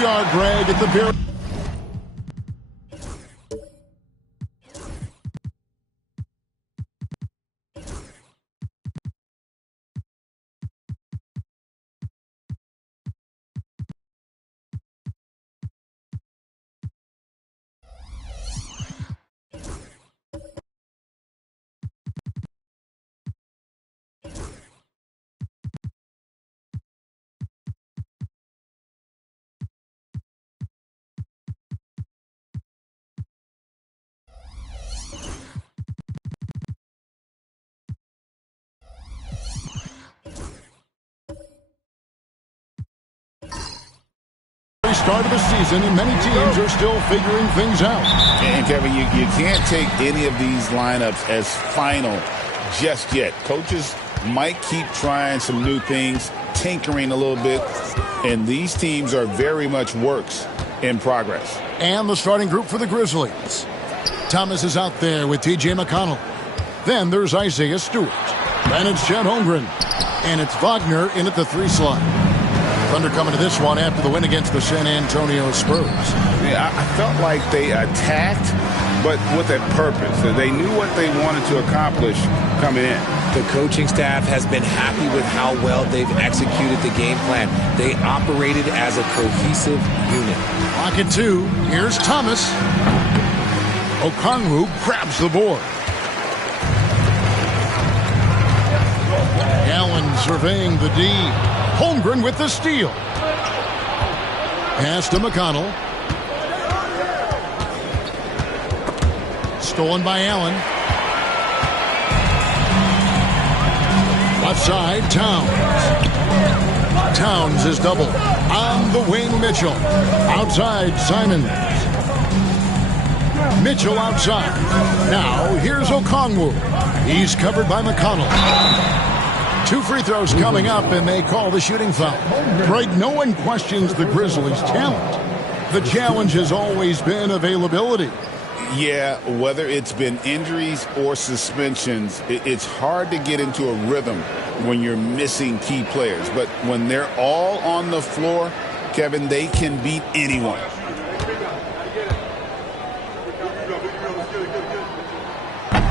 we are, Greg, at the very... start of the season, and many teams are still figuring things out. And Kevin, you can't take any of these lineups as final just yet. Coaches might keep trying some new things, tinkering a little bit, and these teams are very much works in progress. And the starting group for the Grizzlies. Thomas is out there with T.J. McConnell. Then there's Isaiah Stewart. Then it's Chet Holmgren. And it's Wagner in at the 3 slot. Thunder coming to this one after the win against the San Antonio Spurs. Yeah, I felt like they attacked, but with a purpose. They knew what they wanted to accomplish coming in. The coaching staff has been happy with how well they've executed the game plan. They operated as a cohesive unit. Pocket 2. Here's Thomas. Okongwu grabs the board. Allen surveying the D. Holmgren with the steal. Pass to McConnell. Stolen by Allen. Left side, Towns. Towns is double. On the wing, Mitchell. Outside, Simons. Mitchell outside. Now, here's Okongwu. He's covered by McConnell. 2 free throws coming up, and they call the shooting foul. Greg, no one questions the Grizzlies' talent. The challenge has always been availability. Yeah, whether it's been injuries or suspensions, it's hard to get into a rhythm when you're missing key players. But when they're all on the floor, Kevin, they can beat anyone.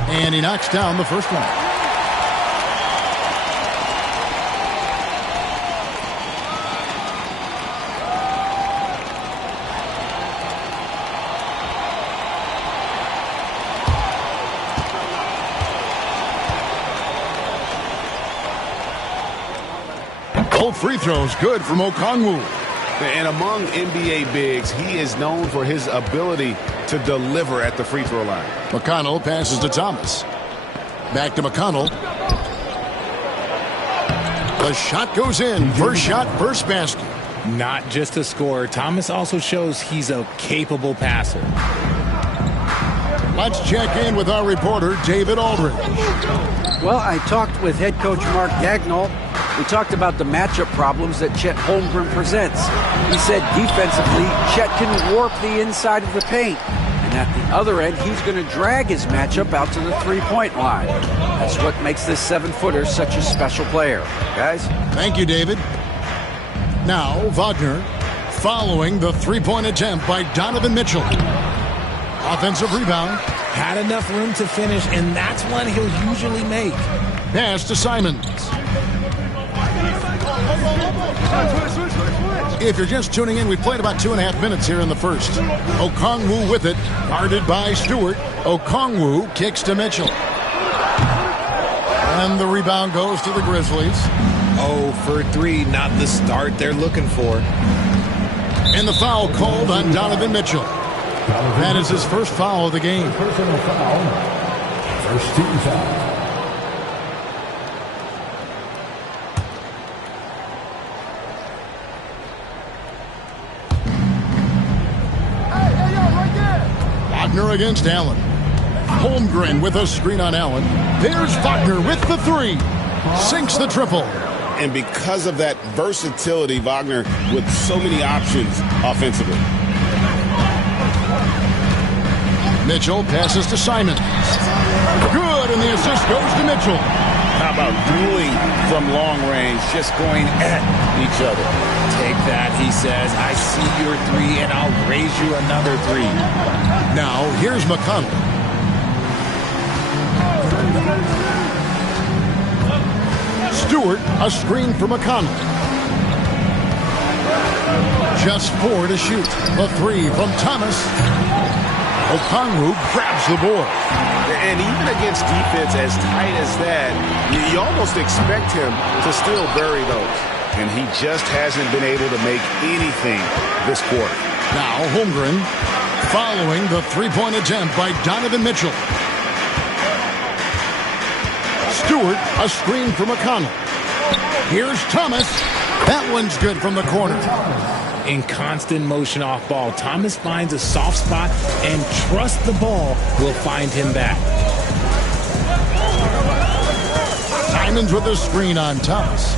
And he knocks down the first one. Both free throws good from Okongwu. And among NBA bigs, he is known for his ability to deliver at the free throw line. McConnell passes to Thomas. Back to McConnell. The shot goes in. First shot, first basket. Not just a scorer, Thomas also shows he's a capable passer. Let's check in with our reporter, David Aldridge. Well, I talked with head coach Mark Dagnall. We talked about the matchup problems that Chet Holmgren presents. He said defensively, Chet can warp the inside of the paint. And at the other end, he's going to drag his matchup out to the three-point line. That's what makes this 7-footer such a special player. Guys? Thank you, David. Now, Wagner following the three-point attempt by Donovan Mitchell. Offensive rebound. Had enough room to finish, and that's one he'll usually make. Pass to Simons. If you're just tuning in, we've played about 2.5 minutes here in the first. Okongwu with it, guarded by Stewart. Okongwu kicks to Mitchell. And the rebound goes to the Grizzlies. 0 for 3, not the start they're looking for. And the foul called on Donovan Mitchell. That is his first foul of the game. Personal foul. First team foul. Wagner against Allen. Holmgren with a screen on Allen. There's Wagner with the three. Sinks the triple. And because of that versatility, Wagner with so many options offensively. Mitchell passes to Simons. Good, and the assist goes to Mitchell. How about dueling from long range, just going at each other. take that, he says. I see your three, and I'll raise you another three. Now, here's McConnell. Stewart, a screen for McConnell. Just 4 to shoot. The 3 from Thomas. Okongwu grabs the board. And even against defense as tight as that, you almost expect him to still bury those. And he just hasn't been able to make anything this quarter. Now Holmgren following the three-point attempt by Donovan Mitchell. Stewart, a screen for McConnell. Here's Thomas. That one's good from the corner. In constant motion off ball, Thomas finds a soft spot and trusts the ball will find him back. Simons with the screen on Thomas.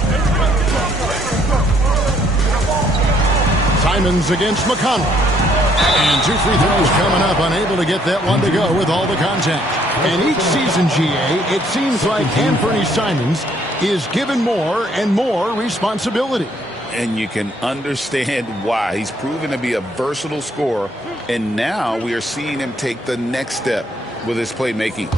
Simons against McConnell. And 2 free throws coming up, unable to get that one to go with all the contact. And each season, GA, it seems like Anthony Simons is given more and more responsibility. And you can understand why. He's proven to be a versatile scorer, and now we are seeing him take the next step with his playmaking.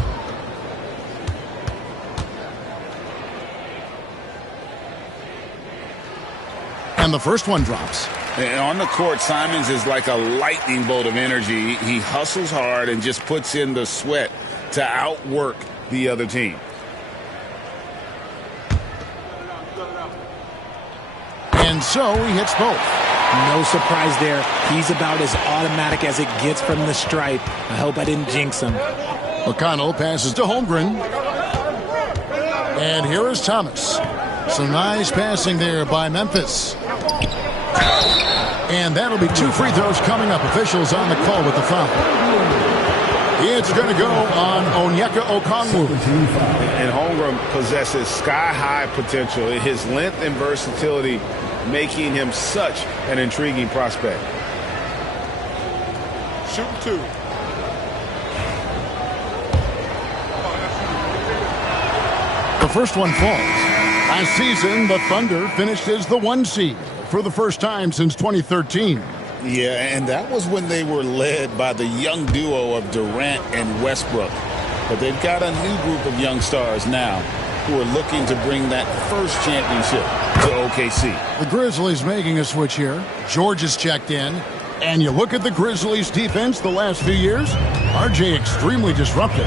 And the first one drops. And on the court, Simons is like a lightning bolt of energy. He hustles hard and just puts in the sweat to outwork the other team. And so he hits both. No surprise there. He's about as automatic as it gets from the stripe. I hope I didn't jinx him. McConnell passes to Holmgren. And here is Thomas. Some nice passing there by Memphis. And that'll be 2 free throws coming up. Officials on the call with the foul. It's going to go on Onyeka Okongwu. And Holmgren possesses sky-high potential. His length and versatility making him such an intriguing prospect. Shooting 2. The first one falls. Last season, the Thunder finished as the 1 seed for the first time since 2013. Yeah, and that was when they were led by the young duo of Durant and Westbrook. But they've got a new group of young stars now who are looking to bring that first championship to OKC. The Grizzlies making a switch here. George has checked in. And you look at the Grizzlies' defense the last few years, RJ extremely disruptive.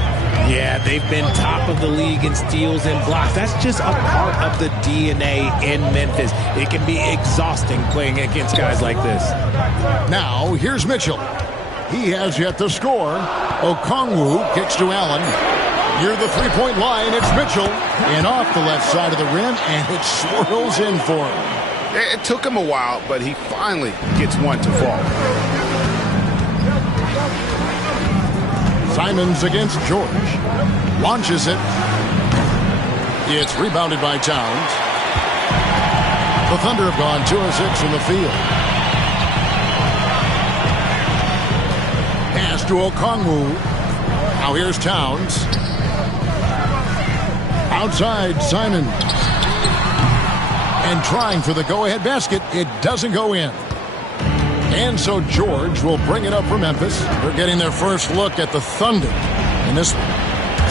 Yeah, they've been top of the league in steals and blocks. That's just a part of the DNA in Memphis. It can be exhausting playing against guys like this. Now, here's Mitchell. He has yet to score. Okongwu kicks to Allen. Near the three-point line, it's Mitchell. And off the left side of the rim, and it swirls in for him. It took him a while, but he finally gets one to fall. Simons against George. Launches it. It's rebounded by Towns. The Thunder have gone 2 of 6 from the field. Pass to Okongwu. Now here's Towns. Outside, Simons. And trying for the go-ahead basket. It doesn't go in. And so George will bring it up for Memphis. They're getting their first look at the Thunder. And this one,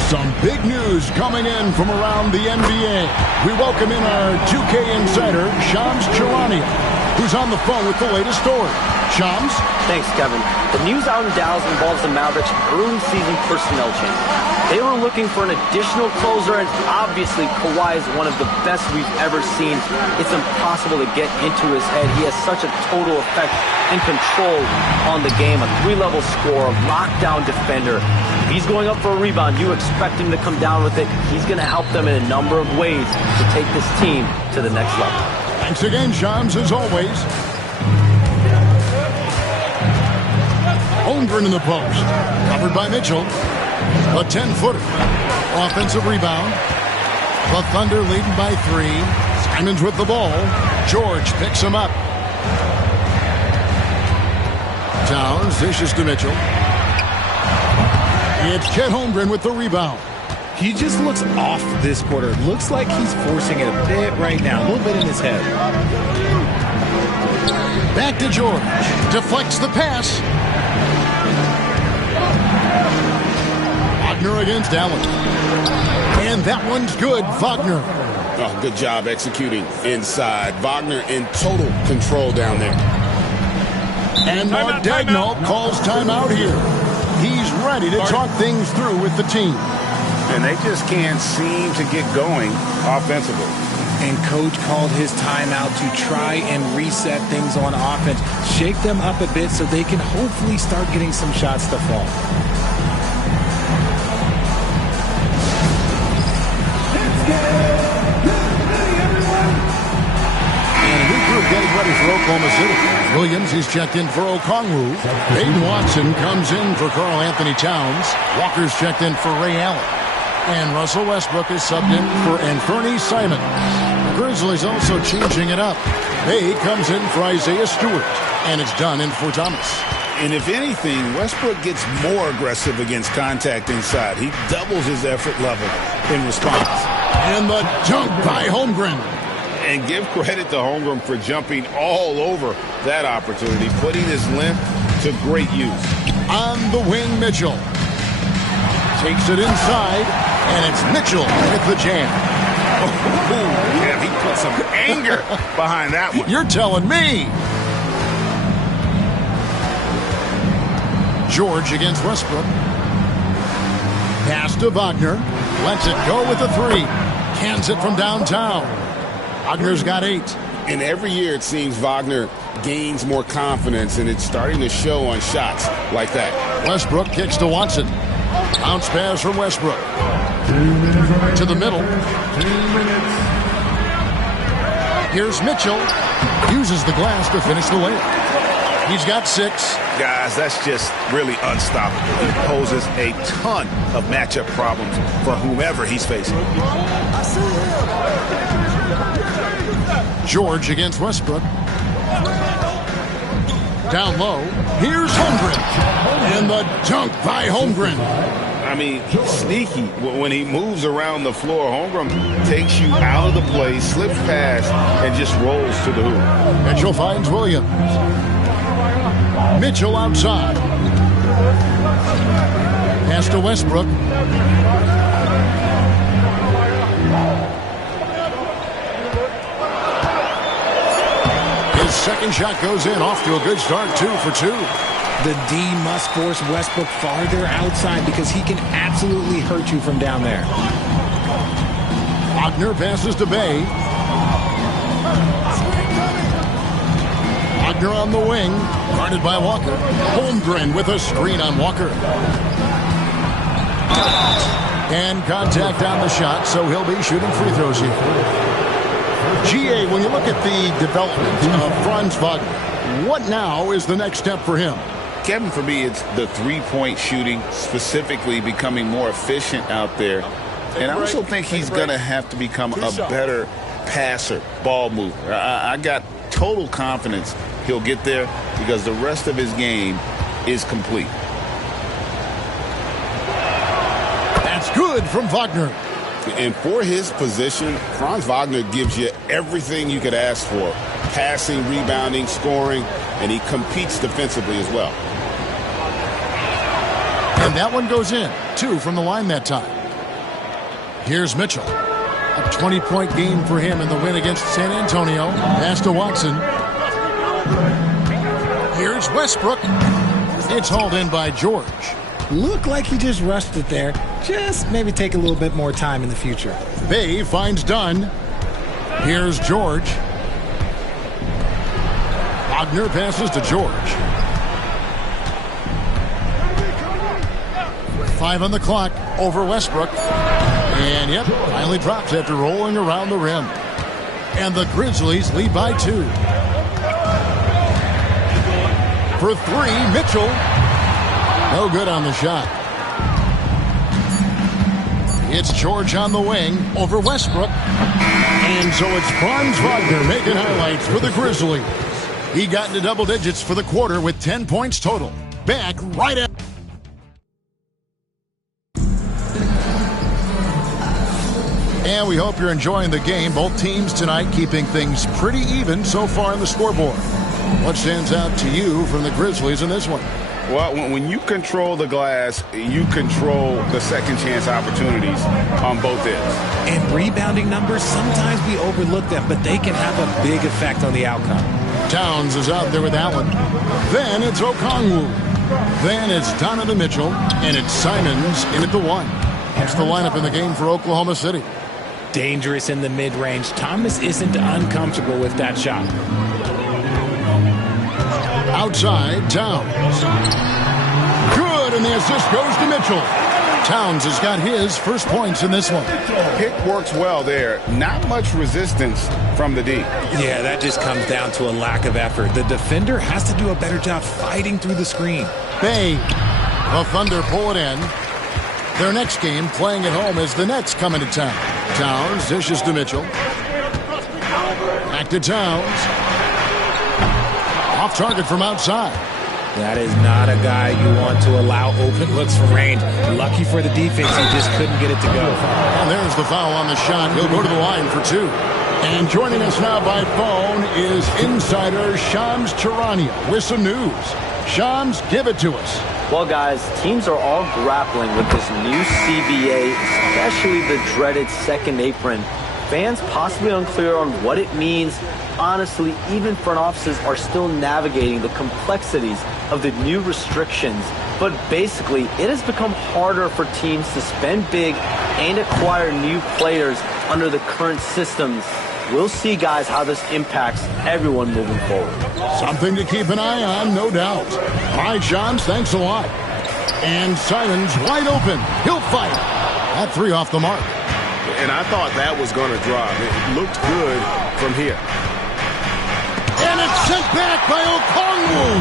some big news coming in from around the NBA. We welcome in our 2K insider, Shams Charania, who's on the phone with the latest story. Shams? Thanks, Kevin. The news out in Dallas involves the Mavericks' early season personnel change. They were looking for an additional closer, and obviously Kawhi is one of the best we've ever seen. It's impossible to get into his head. He has such a total effect and control on the game. A 3-level scorer, lockdown defender. If he's going up for a rebound, you expect him to come down with it. He's going to help them in a number of ways to take this team to the next level. Thanks again, Shams, as always. Holmgren in the post. Covered by Mitchell. A 10-footer. Offensive rebound. The Thunder leading by 3. Simons with the ball. George picks him up. Towns dishes to Mitchell. It's Chet Holmgren with the rebound. He just looks off this quarter. Looks like he's forcing it a bit right now. A little bit in his head. Back to George. Deflects the pass. Wagner against Allen. And that one's good. Wagner. Oh, good job executing inside. Wagner in total control down there. And Mark Dagnall calls timeout here. He's ready to talk things through with the team. And they just can't seem to get going offensively. And coach called his timeout to try and reset things on offense. Shake them up a bit so they can hopefully start getting some shots to fall. Getting ready for Oklahoma City. Williams, he's checked in for Okongwu. Peyton Watson comes in for Karl Anthony Towns. Walker's checked in for Ray Allen. And Russell Westbrook is subbed in for Anthony Simons. The Grizzlies also changing it up. Bay comes in for Isaiah Stewart. And it's done in for Thomas. And if anything, Westbrook gets more aggressive against contact inside. He doubles his effort level in response. And the dunk by Holmgren. And give credit to Holmgren for jumping all over that opportunity, putting his length to great use. On the wing, Mitchell. Takes it inside, and it's Mitchell with the jam. Oh, yeah, he put some anger behind that one. You're telling me. George against Westbrook. Pass to Wagner. Lets it go with the three. Cans it from downtown. Wagner's got 8. And every year it seems Wagner gains more confidence, and it's starting to show on shots like that. Westbrook kicks to Watson. Bounce pass from Westbrook. To the middle. Here's Mitchell. Uses the glass to finish the layup. He's got 6. Guys, that's just really unstoppable. He poses a ton of matchup problems for whomever he's facing. George against Westbrook. Down low. Here's Holmgren. And the dunk by Holmgren. I mean, sneaky. When he moves around the floor, Holmgren takes you out of the play, slips past, and just rolls to the hoop. Mitchell finds Williams. Mitchell outside. Pass to Westbrook. His second shot goes in, off to a good start, 2 for 2. The D must force Westbrook farther outside because he can absolutely hurt you from down there. Wagner passes to Bay. Wagner on the wing, guarded by Walker. Holmgren with a screen on Walker. And contact on the shot, so he'll be shooting free throws here. GA, when you look at the development of Franz Wagner, what now is the next step for him? Kevin, for me, it's the three-point shooting, specifically becoming more efficient out there. And I also think he's going to have to become a better passer, ball mover. I got total confidence he'll get there because the rest of his game is complete. That's good from Wagner. And for his position, Franz Wagner gives you everything you could ask for. Passing, rebounding, scoring, and he competes defensively as well. And that one goes in. 2 from the line that time. Here's Mitchell. A 20-point game for him in the win against San Antonio. Pass to Watson. Here's Westbrook. It's hauled in by George. Looked like he just rushed it there. Just maybe take a little bit more time in the future. Bay finds Dunn. Here's George. Wagner passes to George. 5 on the clock over Westbrook. And yep, finally drops after rolling around the rim. And the Grizzlies lead by 2. For 3, Mitchell. No good on the shot. It's George on the wing over Westbrook. And so it's Franz Wagner making highlights for the Grizzlies. He got into double digits for the quarter with 10 points total. Back right at... And we hope you're enjoying the game. Both teams tonight keeping things pretty even so far on the scoreboard. What stands out to you from the Grizzlies in this one? Well, when you control the glass, you control the second chance opportunities on both ends. And rebounding numbers, sometimes we overlook them, but they can have a big effect on the outcome. Towns is out there with Allen. Then it's Okongwu. Then it's Donovan Mitchell. And it's Simons in at the 1. That's the lineup in the game for Oklahoma City. Dangerous in the mid-range. Thomas isn't uncomfortable with that shot. Outside, Towns. Good, and the assist goes to Mitchell. Towns has got his first points in this one. Pick works well there. Not much resistance from the D. Yeah, that just comes down to a lack of effort. The defender has to do a better job fighting through the screen. Bang. The Thunder pull it in. Their next game, playing at home, is the Nets coming to town. Towns dishes to Mitchell. Back to Towns. Off target from outside. That is not a guy you want to allow open looks from range. Lucky for the defense, he just couldn't get it to go. And there's the foul on the shot. He'll go to the line for 2. And joining us now by phone is insider Shams Charania with some news. Shams, give it to us. Well, guys, teams are all grappling with this new CBA, especially the dreaded second apron. Fans possibly unclear on what it means. Honestly, even front offices are still navigating the complexities of the new restrictions. But basically, it has become harder for teams to spend big and acquire new players under the current systems. We'll see, guys, how this impacts everyone moving forward. Something to keep an eye on, no doubt. All right, Shams, thanks a lot. And Simons wide open. He'll fight. That 3 off the mark. And I thought that was going to drop. It looked good from here. And it's sent back by Okongwu.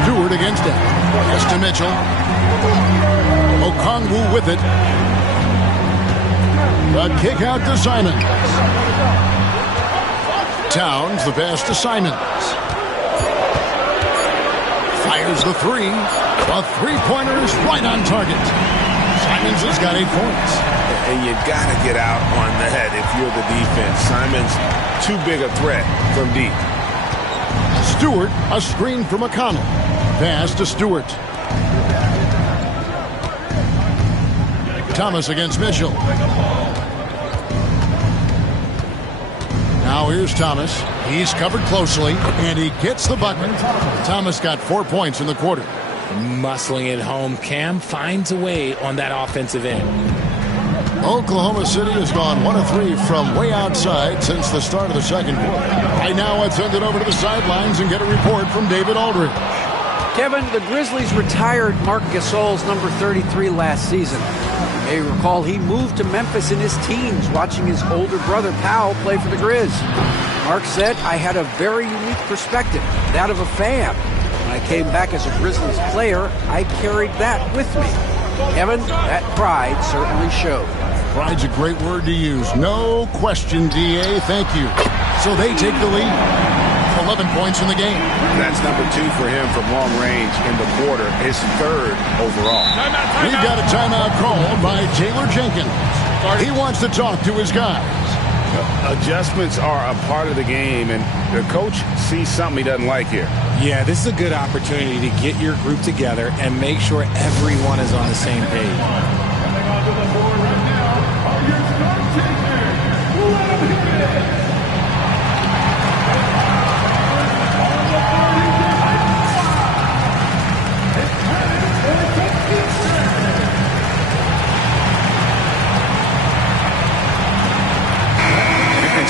Stewart against it. Yes to Mitchell. Okongwu with it. The kick out to Simons. Towns, the pass to Simons. Fires the 3. A 3-pointer is right on target. Simons has got 8 points. And you got to get out on the head if you're the defense. Simons, too big a threat from deep. Stewart, a screen for McConnell. Pass to Stewart. Thomas against Mitchell. Now here's Thomas. He's covered closely, and he gets the bucket. Thomas got 4 points in the quarter. Muscling it home, Cam finds a way on that offensive end. Oklahoma City has gone 1 of 3 from way outside since the start of the second quarter. Right now, let's send it over to the sidelines and get a report from David Aldridge. Kevin, the Grizzlies retired Marc Gasol's number 33 last season. You may recall he moved to Memphis in his teens, watching his older brother Powell play for the Grizz. Marc said, "I had a very unique perspective, that of a fan. When I came back as a Grizzlies player, I carried that with me." Kevin, that pride certainly showed. Pride's a great word to use. No question, DA. Thank you. So they take the lead. 11 points in the game. That's number 2 for him from long range in the quarter. His 3rd overall. We've got a timeout called by Taylor Jenkins. He wants to talk to his guys. Adjustments are a part of the game, and the coach sees something he doesn't like here. Yeah, this is a good opportunity to get your group together and make sure everyone is on the same page.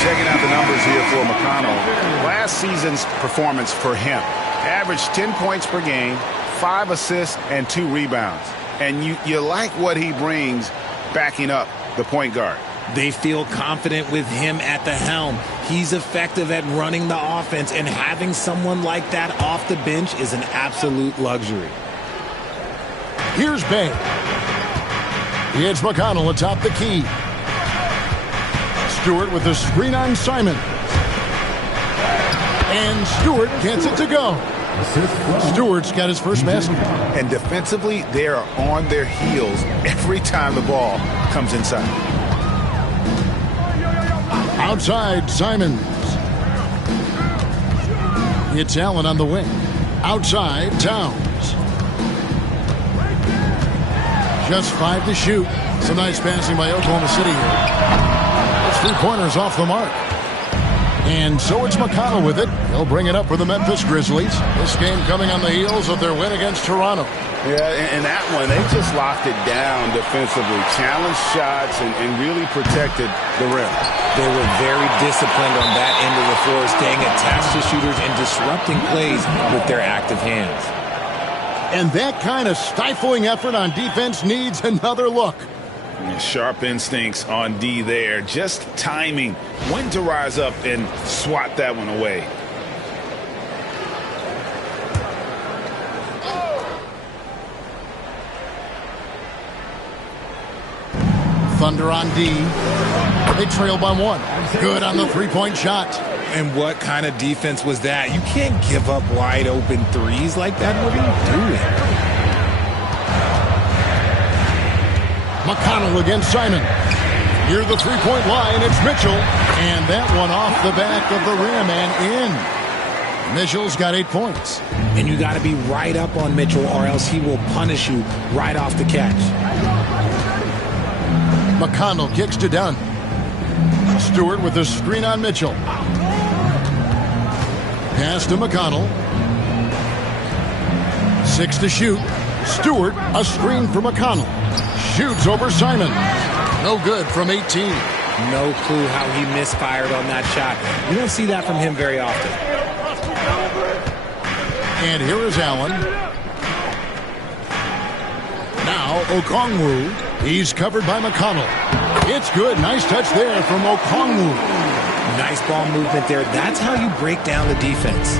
Checking out the numbers here for McConnell. Last season's performance for him. Averaged 10 points per game, 5 assists, and 2 rebounds. And you like what he brings backing up the point guard. They feel confident with him at the helm. He's effective at running the offense, and having someone like that off the bench is an absolute luxury. Here's Bay. It's McConnell atop the key. Stewart with the screen on Simon. And Stewart gets it to go. Stewart's got his first basket. And defensively, they are on their heels every time the ball comes inside. Outside, Simons. It's Allen on the wing. Outside, Towns. Just 5 to shoot. Some nice passing by Oklahoma City here. It's 3-pointers off the mark. And so it's McConnell with it. He'll bring it up for the Memphis Grizzlies. This game coming on the heels of their win against Toronto. Yeah, and that one, they just locked it down defensively. Challenged shots and really protected the rim. They were very disciplined on that end of the floor, staying attached to shooters and disrupting plays with their active hands. And that kind of stifling effort on defense needs another look. Sharp instincts on D there. Just timing when to rise up and swat that one away. Thunder on D. They trail by 1. Good on the 3-point shot. And what kind of defense was that? You can't give up wide open threes like that. What are you doing? McConnell against Simon. Near the 3-point line, it's Mitchell. And that one off the back of the rim and in. Mitchell's got 8 points. And you got to be right up on Mitchell or else he will punish you right off the catch. McConnell kicks to Dunn. Stewart with a screen on Mitchell. Pass to McConnell. 6 to shoot. Stewart, a screen for McConnell. Shoots over Simon. No good from 18. No clue how he misfired on that shot. You don't see that from him very often. And here is Allen. Now Okongwu. He's covered by McConnell. It's good. Nice touch there from Okongwu. Nice ball movement there. That's how you break down the defense.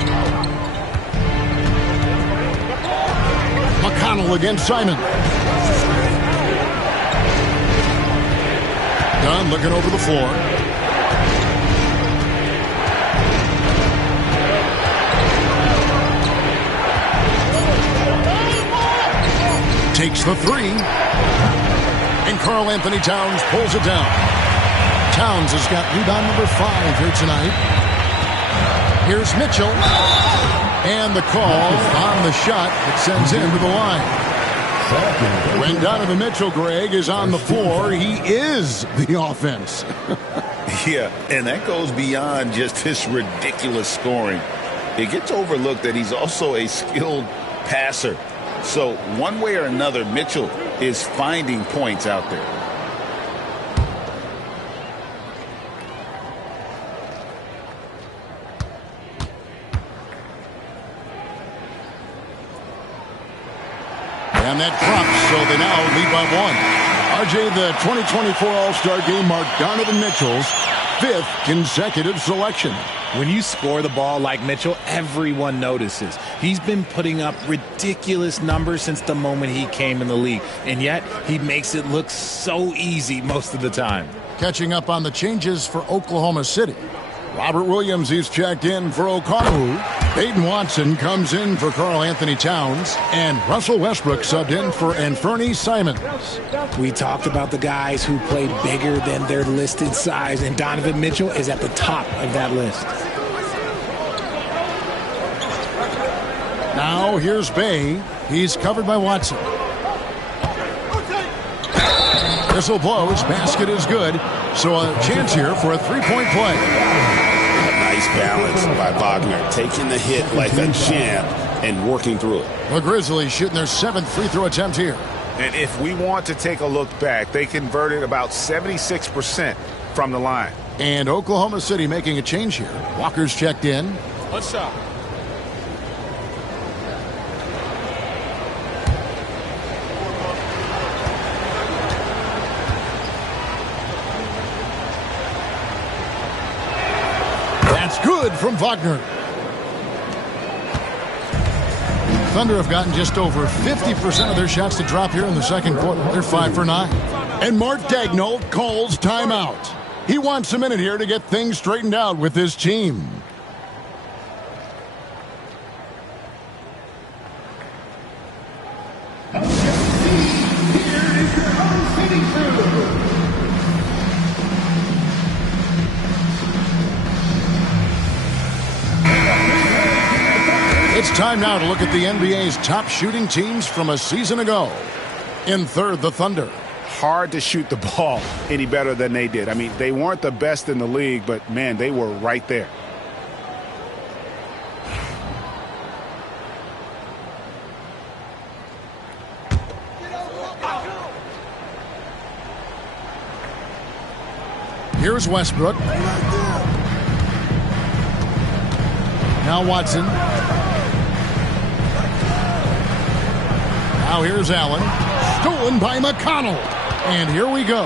McConnell against Simon. Dunn looking over the floor. Takes the 3. And Karl Anthony Towns pulls it down. Towns has got rebound number 5 here tonight. Here's Mitchell. And the call on the shot that sends him to the line. When Donovan Mitchell, Greg, is on the floor, he is the offense. Yeah, and that goes beyond just his ridiculous scoring. It gets overlooked that he's also a skilled passer. So one way or another, Mitchell is finding points out there. And that drops, so they now lead by 1. RJ, the 2024 All-Star Game marked Donovan Mitchell's 5th consecutive selection. When you score the ball like Mitchell, everyone notices. He's been putting up ridiculous numbers since the moment he came in the league, and yet he makes it look so easy most of the time. Catching up on the changes for Oklahoma City. Robert Williams is checked in for Okongwu. Peyton Watson comes in for Karl Anthony Towns. And Russell Westbrook subbed in for Anfernee Simons. We talked about the guys who played bigger than their listed size, and Donovan Mitchell is at the top of that list. Now here's Bay. He's covered by Watson. Whistle blows. Basket is good. So a chance here for a 3-point play. Nice balance by Wagner, taking the hit like a champ and working through it. The Grizzlies shooting their 7th free throw attempt here. And if we want to take a look back, they converted about 76% from the line. And Oklahoma City making a change here. Walker's checked in. What's up? Good from Wagner. Thunder have gotten just over 50% of their shots to drop here in the second quarter. They're 5 for 9. And Mark Daigneault calls timeout. He wants a minute here to get things straightened out with his team. It's time now to look at the NBA's top shooting teams from a season ago. In third, the Thunder. Hard to shoot the ball any better than they did. I mean, they weren't the best in the league, but, man, they were right there. Here's Westbrook. Now Watson. Now here's Allen. Stolen by McConnell. And here we go.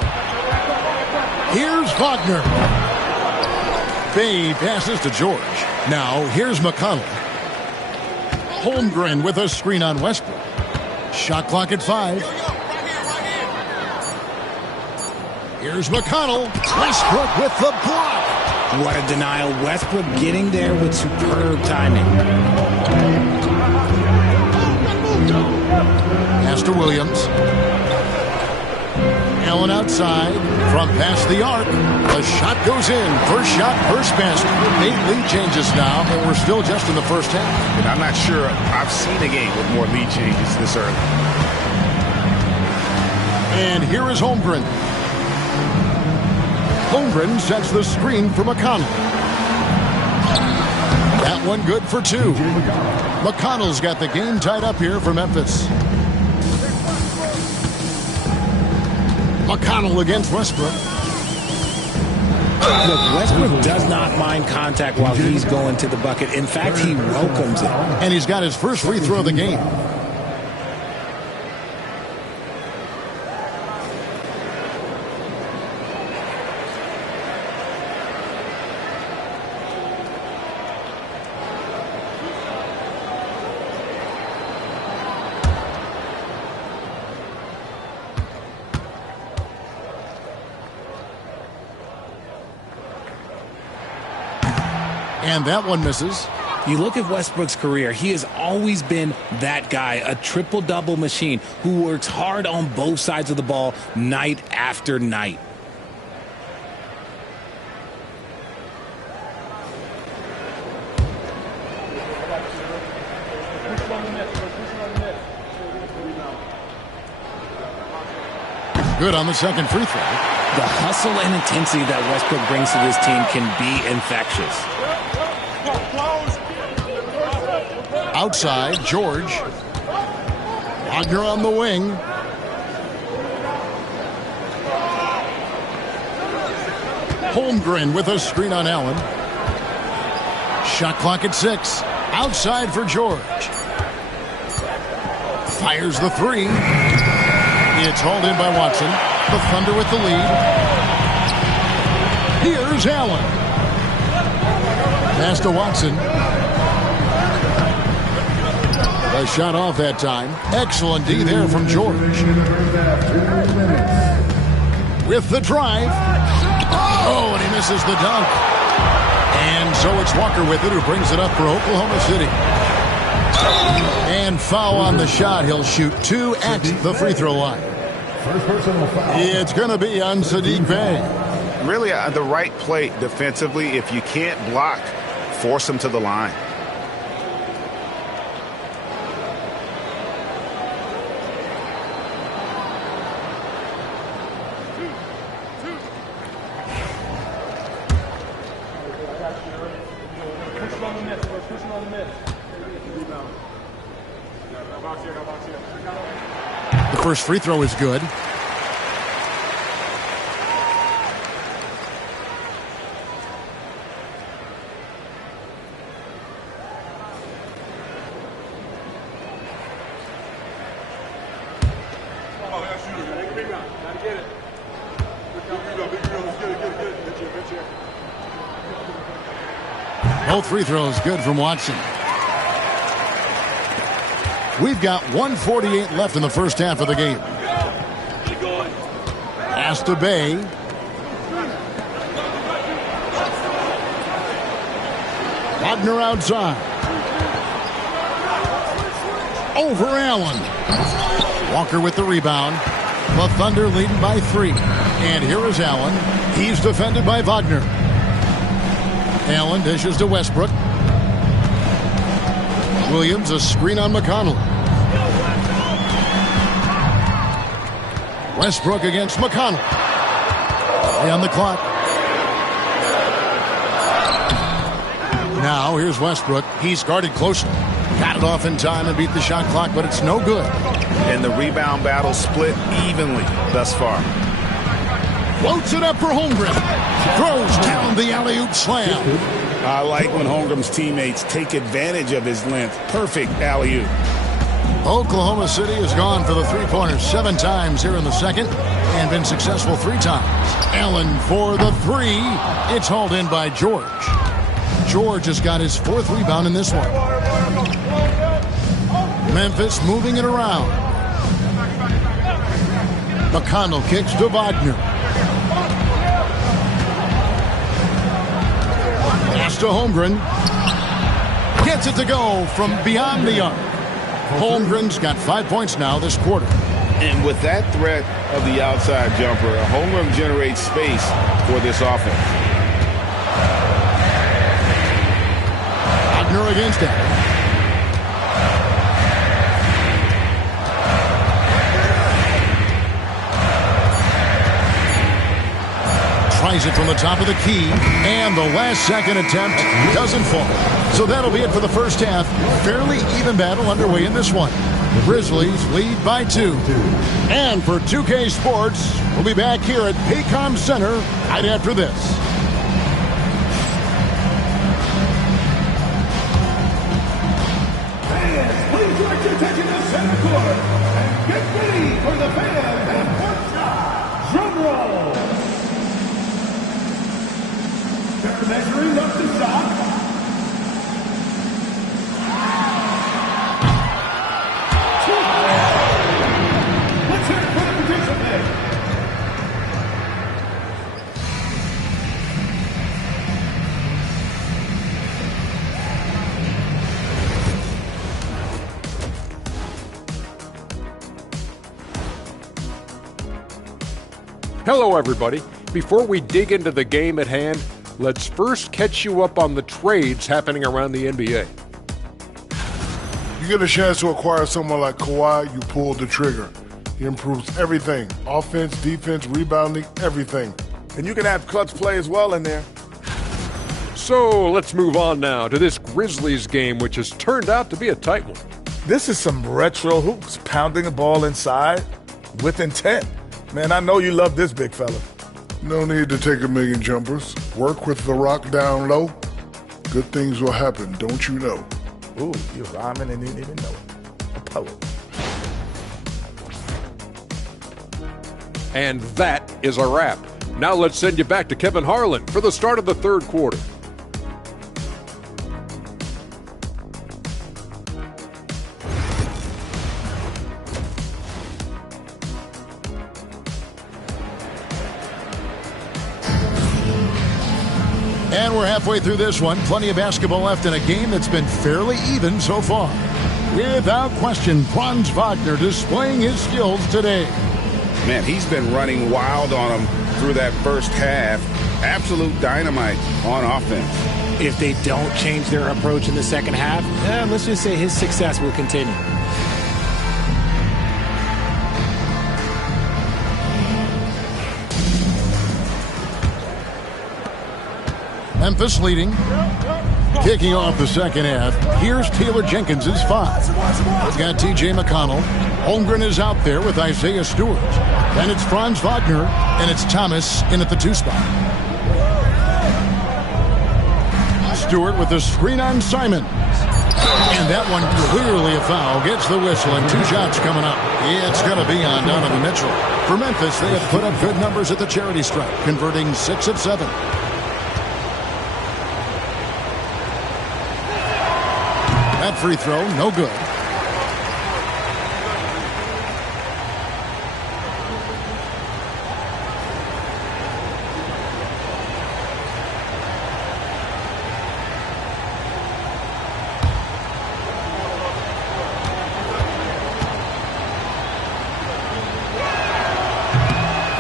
Here's Wagner. Bay passes to George. Now here's McConnell. Holmgren with a screen on Westbrook. Shot clock at 5. Here's McConnell. Westbrook with the block. What a denial. Westbrook getting there with superb timing. Pass to Williams. Allen outside. From past the arc. The shot goes in. First shot, first basket. 8 lead changes now, but we're still just in the first half. And I'm not sure I've seen a game with more lead changes this early. And here is Holmgren. Holmgren sets the screen for McConnell. That one good for 2. McConnell's got the game tied up here for Memphis. McConnell against Westbrook. Look, Westbrook does not mind contact while he's going to the bucket. In fact, he welcomes it. And he's got his first free throw of the game. And that one misses. You look at Westbrook's career, he has always been that guy, a triple-double machine who works hard on both sides of the ball night after night. Good on the second free throw. The hustle and intensity that Westbrook brings to this team can be infectious. Outside, George. Wagner on the wing. Holmgren with a screen on Allen. Shot clock at 6. Outside for George. Fires the 3. It's hauled in by Watson. The Thunder with the lead. Here's Allen. Pass to Watson. A shot off that time. Excellent D there from George. With the drive. Oh, and he misses the dunk. And so it's Walker with it, who brings it up for Oklahoma City. And foul on the shot. He'll shoot 2 at the free throw line. It's going to be on Saddiq Bey. Really the right play defensively. If you can't block, force him to the line. The first free throw is good. Both free throws good from Watson. We've got 1:48 left in the first half of the game. Pass to Bey. Wagner outside. Over Allen. Walker with the rebound. The Thunder leading by 3. And here is Allen. He's defended by Wagner. Allen dishes to Westbrook. Williams, a screen on McConnell. Westbrook against McConnell. Play on the clock. Now here's Westbrook. He's guarded closely. Got it off in time and beat the shot clock, but it's no good. And the rebound battle split evenly thus far. Floats it up for Holmgren. Throws down the alley-oop slam. I like when Holmgren's teammates take advantage of his length. Perfect alley-oop. Oklahoma City has gone for the three-pointer 7 times here in the second and been successful 3 times. Allen for the 3. It's hauled in by George. George has got his 4th rebound in this one. Memphis moving it around. McConnell kicks to Wagner. Pass to Holmgren. Gets it to go from beyond the arc. Holmgren's got 5 points now this quarter. And with that threat of the outside jumper, Holmgren generates space for this offense. Wagner against Allen. Tries it from the top of the key, and the last second attempt doesn't fall. So that'll be it for the first half. Fairly even battle underway in this one. The Grizzlies lead by 2. And for 2K Sports, we'll be back here at Paycom Center right after this. Fans, please direct your attention to center court and get ready for the fan half-court shot. Drum roll. They're measuring up the shot. Let's hear it for the participant. Hello, everybody. Before we dig into the game at hand, let's first catch you up on the trades happening around the NBA. You get a chance to acquire someone like Kawhi, you pull the trigger. He improves everything. Offense, defense, rebounding, everything. And you can have clutch play as well in there. So let's move on now to this Grizzlies game, which has turned out to be a tight one. This is some retro hoops, pounding the ball inside with intent. Man, I know you love this, big fella. No need to take a million jumpers. Work with the rock down low. Good things will happen, don't you know? Ooh, you're rhyming and didn't even know it. A poet. And that is a wrap. Now let's send you back to Kevin Harlan for the start of the third quarter. And we're halfway through this one. Plenty of basketball left in a game that's been fairly even so far. Without question, Franz Wagner displaying his skills today. Man, he's been running wild on him through that first half. Absolute dynamite on offense. If they don't change their approach in the second half, let's just say his success will continue. Memphis leading. Kicking off the second half. Here's Taylor Jenkins' 5. They've got T.J. McConnell. Holmgren is out there with Isaiah Stewart. Then it's Franz Wagner, and it's Thomas in at the 2 spot. Stewart with the screen on Simon. And that one clearly a foul. Gets the whistle, and 2 shots coming up. It's going to be on Donovan Mitchell. For Memphis, they have put up good numbers at the charity stripe, converting 6 of 7. That free throw, no good.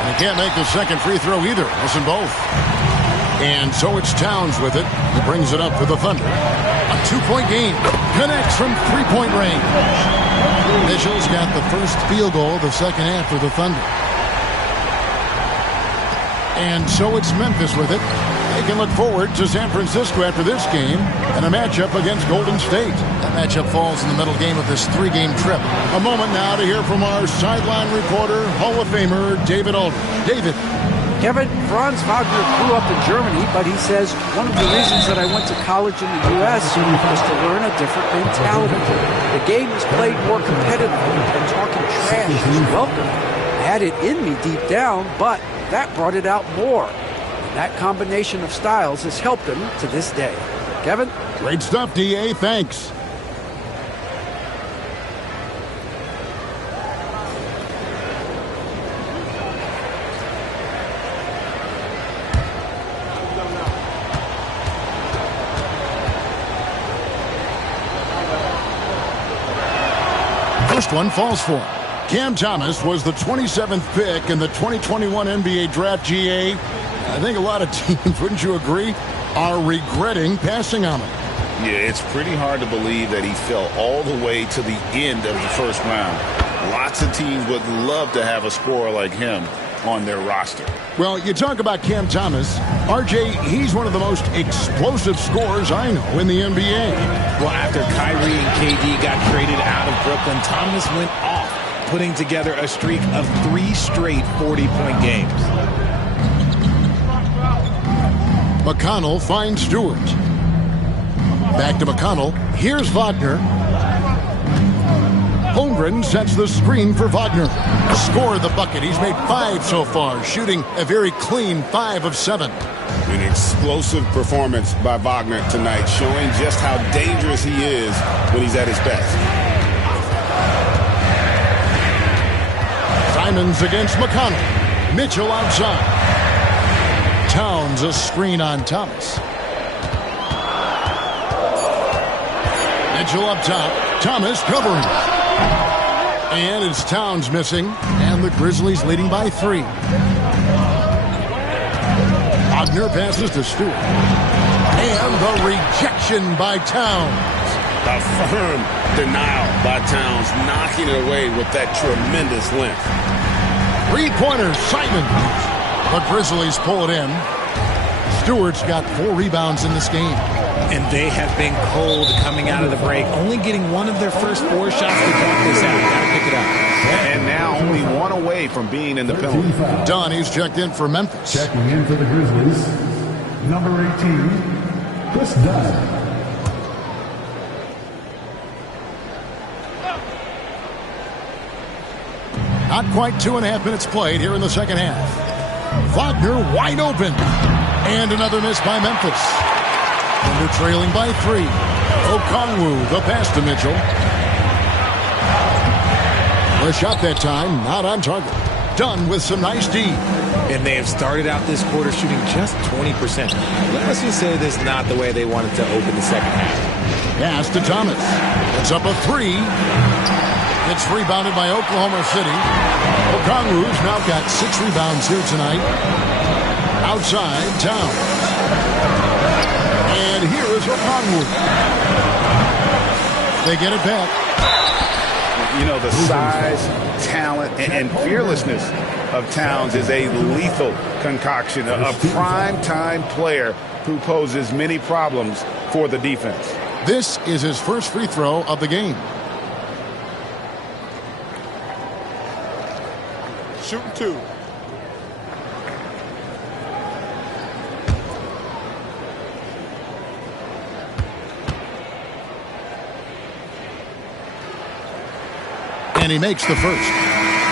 And he can't make the second free throw either. Missing both. And so it's Towns with it. He brings it up for the Thunder. A 2-point game. Connects from 3-point range. Mitchell's got the first field goal of the second half for the Thunder. And so it's Memphis with it. They can look forward to San Francisco after this game and a matchup against Golden State. That matchup falls in the middle game of this 3-game trip. A moment now to hear from our sideline reporter, Hall of Famer David Aldridge. David. Kevin, Franz Wagner grew up in Germany, but he says one of the reasons that I went to college in the U.S. was to learn a different mentality. The game is played more competitively, and talking trash is welcome. I had it in me deep down, but that brought it out more. And that combination of styles has helped him to this day. Kevin? Great stuff, D.A. Thanks. First one falls for him. Cam Thomas was the 27th pick in the 2021 NBA Draft. GA. I think a lot of teams, wouldn't you agree, are regretting passing on him. Yeah, it's pretty hard to believe that he fell all the way to the end of the first round. Lots of teams would love to have a scorer like him on their roster. Well, you talk about Cam Thomas. RJ, he's one of the most explosive scorers I know in the NBA. Well, after Kyrie and KD got traded out of Brooklyn, Thomas went off, putting together a streak of 3 straight 40-point games. McConnell finds Stewart. Back to McConnell. Here's Wagner. Holmgren sets the screen for Wagner. Score the bucket. He's made 5 so far, shooting a very clean 5 of 7. An explosive performance by Wagner tonight, showing just how dangerous he is when he's at his best. Simons against McConnell. Mitchell outside. Towns a screen on Thomas. Mitchell up top. Thomas covering. And it's Towns missing. And the Grizzlies leading by 3. Wagner passes to Stewart. And the rejection by Towns. A firm denial by Towns, knocking it away with that tremendous length. 3-pointer, Simons. The Grizzlies pull it in. Stewart's got 4 rebounds in this game. And they have been cold coming out of the break, only getting one of their first 4 shots to block this out. Gotta pick it up. And now only 1 away from being in the penalty. Dunn, he's checked in for Memphis. Checking in for the Grizzlies, number 18, Chris Dunn. Not quite 2.5 minutes played here in the second half. Wagner wide open. And another miss by Memphis. Thunder trailing by 3. Okongwu, the pass to Mitchell. A shot that time, not on target. Dunn with some nice D. And they have started out this quarter shooting just 20%. Let's just say this is not the way they wanted to open the second half. Pass to Thomas. It's up a 3. It's rebounded by Oklahoma City. Okongwu's now got 6 rebounds here tonight. Outside, Towns. And here is Okongwu. They get it back. You know, the size, talent, and fearlessness of Towns is a lethal concoction, a prime-time player who poses many problems for the defense. This is his first free throw of the game. Shooting 2. And he makes the first.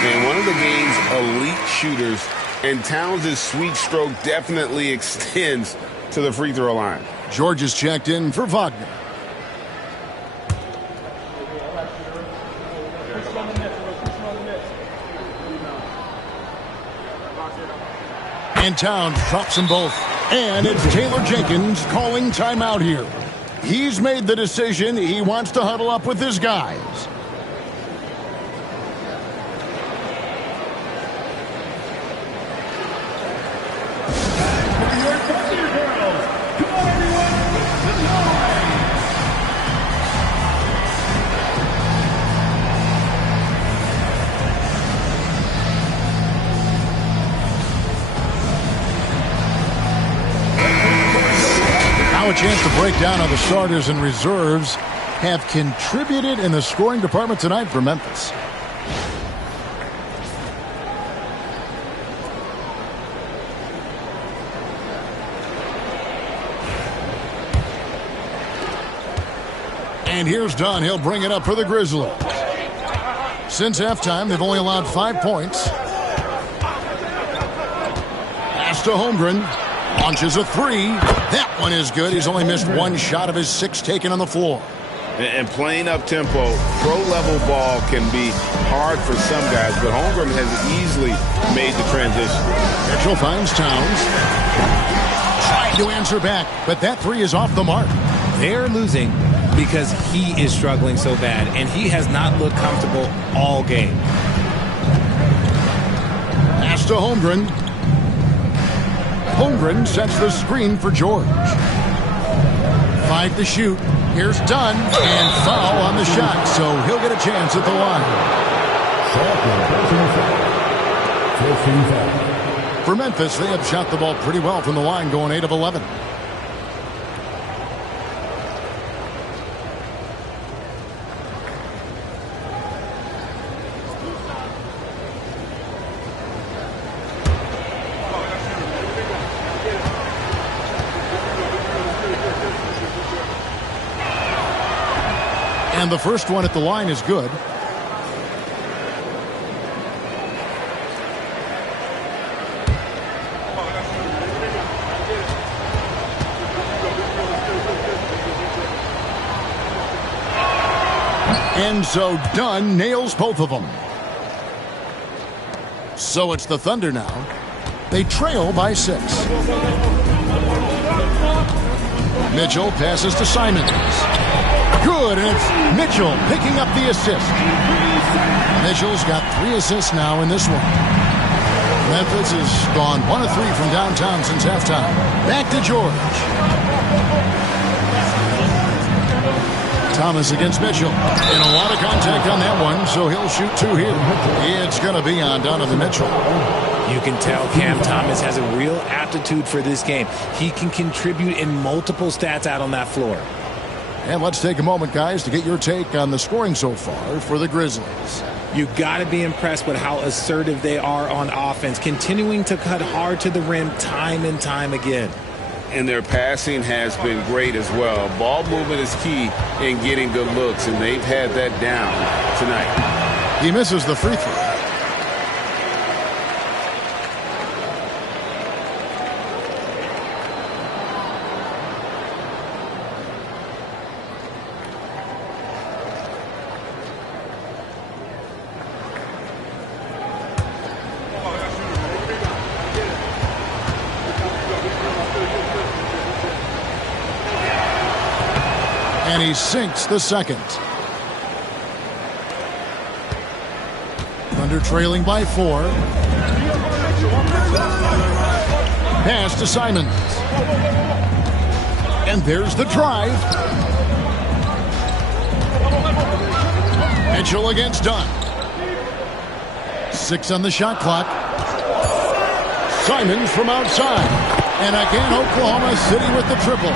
And one of the game's elite shooters, and Towns' sweet stroke definitely extends to the free throw line. George is checked in for Wagner. And Towns drops them both. And it's Taylor Jenkins calling timeout here. He's made the decision. He wants to huddle up with his guys. Now a chance to break down how the starters and reserves have contributed in the scoring department tonight for Memphis. And here's Dunn. He'll bring it up for the Grizzlies. Since halftime, they've only allowed 5 points. Pass to Holmgren. Launches a three. That one is good. He's only missed one shot of his 6 taken on the floor. And playing up-tempo, pro-level ball can be hard for some guys, but Holmgren has easily made the transition. Mitchell finds Towns. Trying to answer back, but that three is off the mark. They're losing because he is struggling so bad, and he has not looked comfortable all game. Pass to Holmgren. Holmgren sets the screen for George. 5 to shoot. Here's Dunn, and foul on the shot, so he'll get a chance at the line. For Memphis, they have shot the ball pretty well from the line, going 8 of 11. And the first one at the line is good. And so Dunn nails both of them. So it's the Thunder now. They trail by 6. Mitchell passes to Simons. Good, and it's Mitchell picking up the assist. Mitchell's got 3 assists now in this one. Memphis has gone 1 of 3 from downtown since halftime. Back to George. Thomas against Mitchell. And a lot of contact on that one, so he'll shoot 2 here. It's going to be on Donovan Mitchell. You can tell Cam Thomas has a real aptitude for this game. He can contribute in multiple stats out on that floor. And let's take a moment, guys, to get your take on the scoring so far for the Grizzlies. You got to be impressed with how assertive they are on offense, continuing to cut hard to the rim time and time again. And their passing has been great as well. Ball movement is key in getting good looks, and they've had that down tonight. He misses the free throw. And he sinks the second. Thunder trailing by 4. Pass to Simons. And there's the drive. Mitchell against Dunn. 6 on the shot clock. Simons from outside. And again, Oklahoma City with the triple.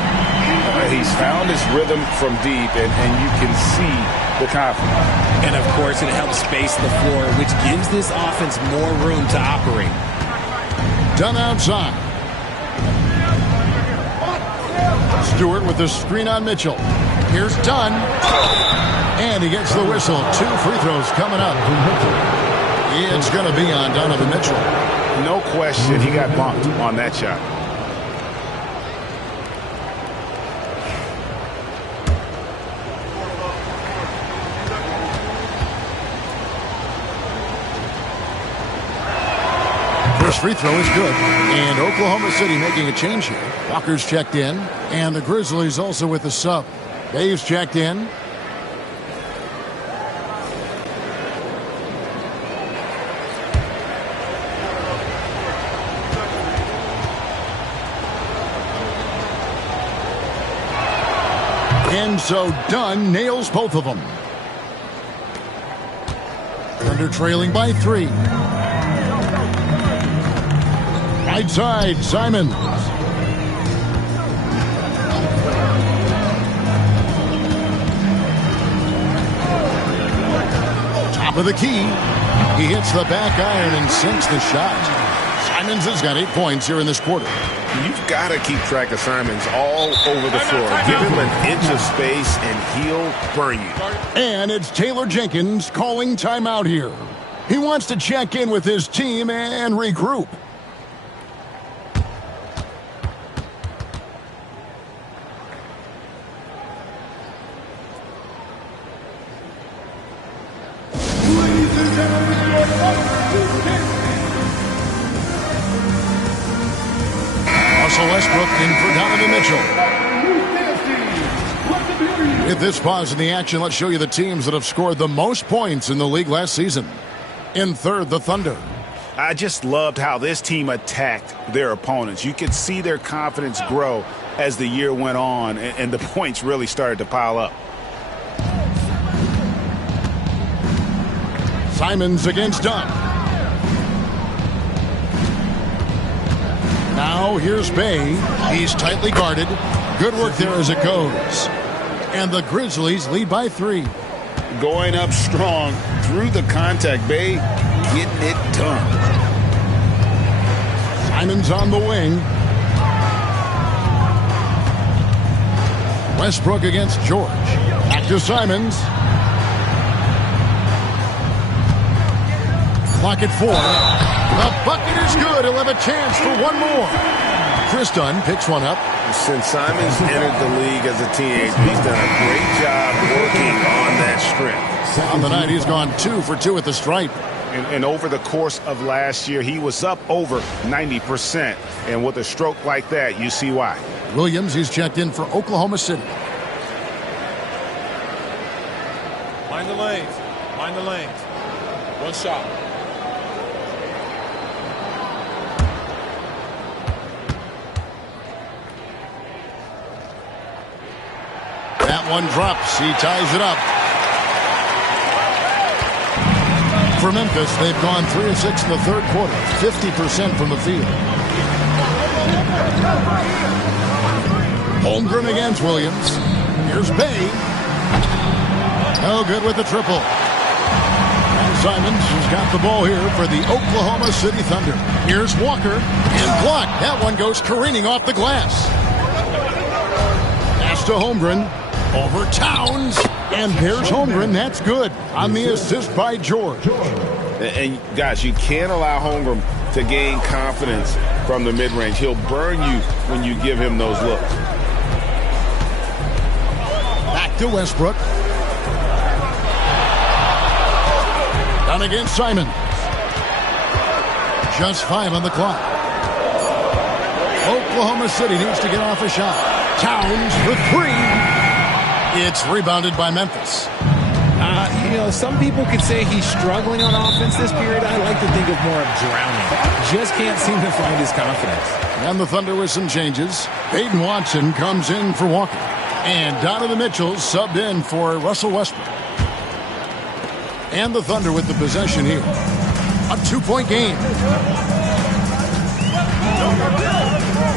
He's found his rhythm from deep, and you can see the confidence. And, of course, it helps space the floor, which gives this offense more room to operate. Dunn outside. Stewart with the screen on Mitchell. Here's Dunn. And he gets the whistle. 2 free throws coming up. It's going to be on Donovan Mitchell. No question he got bumped on that shot. First free throw is good. And Oklahoma City making a change here. Walker's checked in. And the Grizzlies also with the sub. Dave's checked in. And so Dunn nails both of them. Thunder trailing by 3. Right side, Simons. with a key. He hits the back iron and sinks the shot. Simons has got 8 points here in this quarter. You've got to keep track of Simons all over the floor. Give him an inch of space, and he'll burn you. And it's Taylor Jenkins calling timeout here. He wants to check in with his team and regroup. Ladies and gentlemen, your Russell Westbrook in for Donovan Mitchell. With this pause in the action, let's show you the teams that have scored the most points in the league last season. In third, the Thunder. I just loved how this team attacked their opponents. You could see their confidence grow as the year went on, and the points really started to pile up. Simons against Dunn. Now here's Bay. He's tightly guarded. Good work there as it goes. And the Grizzlies lead by 3. Going up strong through the contact. Bay getting it done. Simons on the wing. Westbrook against George. Back to Simons. Clock at 4. The bucket is good. He'll have a chance for one more. Chris Dunn picks one up. Since Simons entered the league as a teenager, he's done a great job working on that strength. On the night, he's gone 2 for 2 at the stripe. And over the course of last year, he was up over 90%. And with a stroke like that, you see why. Williams, he's checked in for Oklahoma City. Mind the lanes. Mind the lanes. One shot. That one drops. He ties it up. For Memphis, they've gone 3 of 6 in the third quarter. 50% from the field. Holmgren against Williams. Here's Bay. No good with the triple. And Simons has got the ball here for the Oklahoma City Thunder. Here's Walker. And blocked. That one goes careening off the glass. Pass to Holmgren. Over Towns. And there's Holmgren. That's good. On the assist by George. And guys, you can't allow Holmgren to gain confidence from the mid-range. He'll burn you when you give him those looks. Back to Westbrook. Down against Simon. Just 5 on the clock. Oklahoma City needs to get off a shot. Towns with 3. It's rebounded by Memphis. Some people could say he's struggling on offense this period. I like to think of more of drowning. Just can't seem to find his confidence. And the Thunder with some changes. Peyton Watson comes in for Walker. And Donovan Mitchell subbed in for Russell Westbrook. And the Thunder with the possession here. A 2-point game.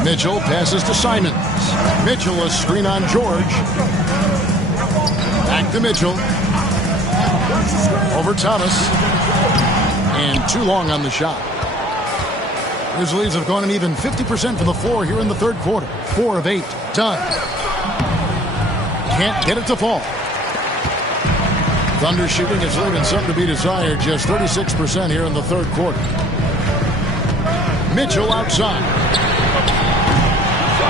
Mitchell passes to Simons. Mitchell a screen on George. Back to Mitchell. Over Thomas. And too long on the shot. Grizzlies have gone an even 50% from the floor here in the third quarter. 4 of 8. Done. Can't get it to fall. Thunder shooting is leaving some to be desired. Just 36% here in the third quarter. Mitchell outside.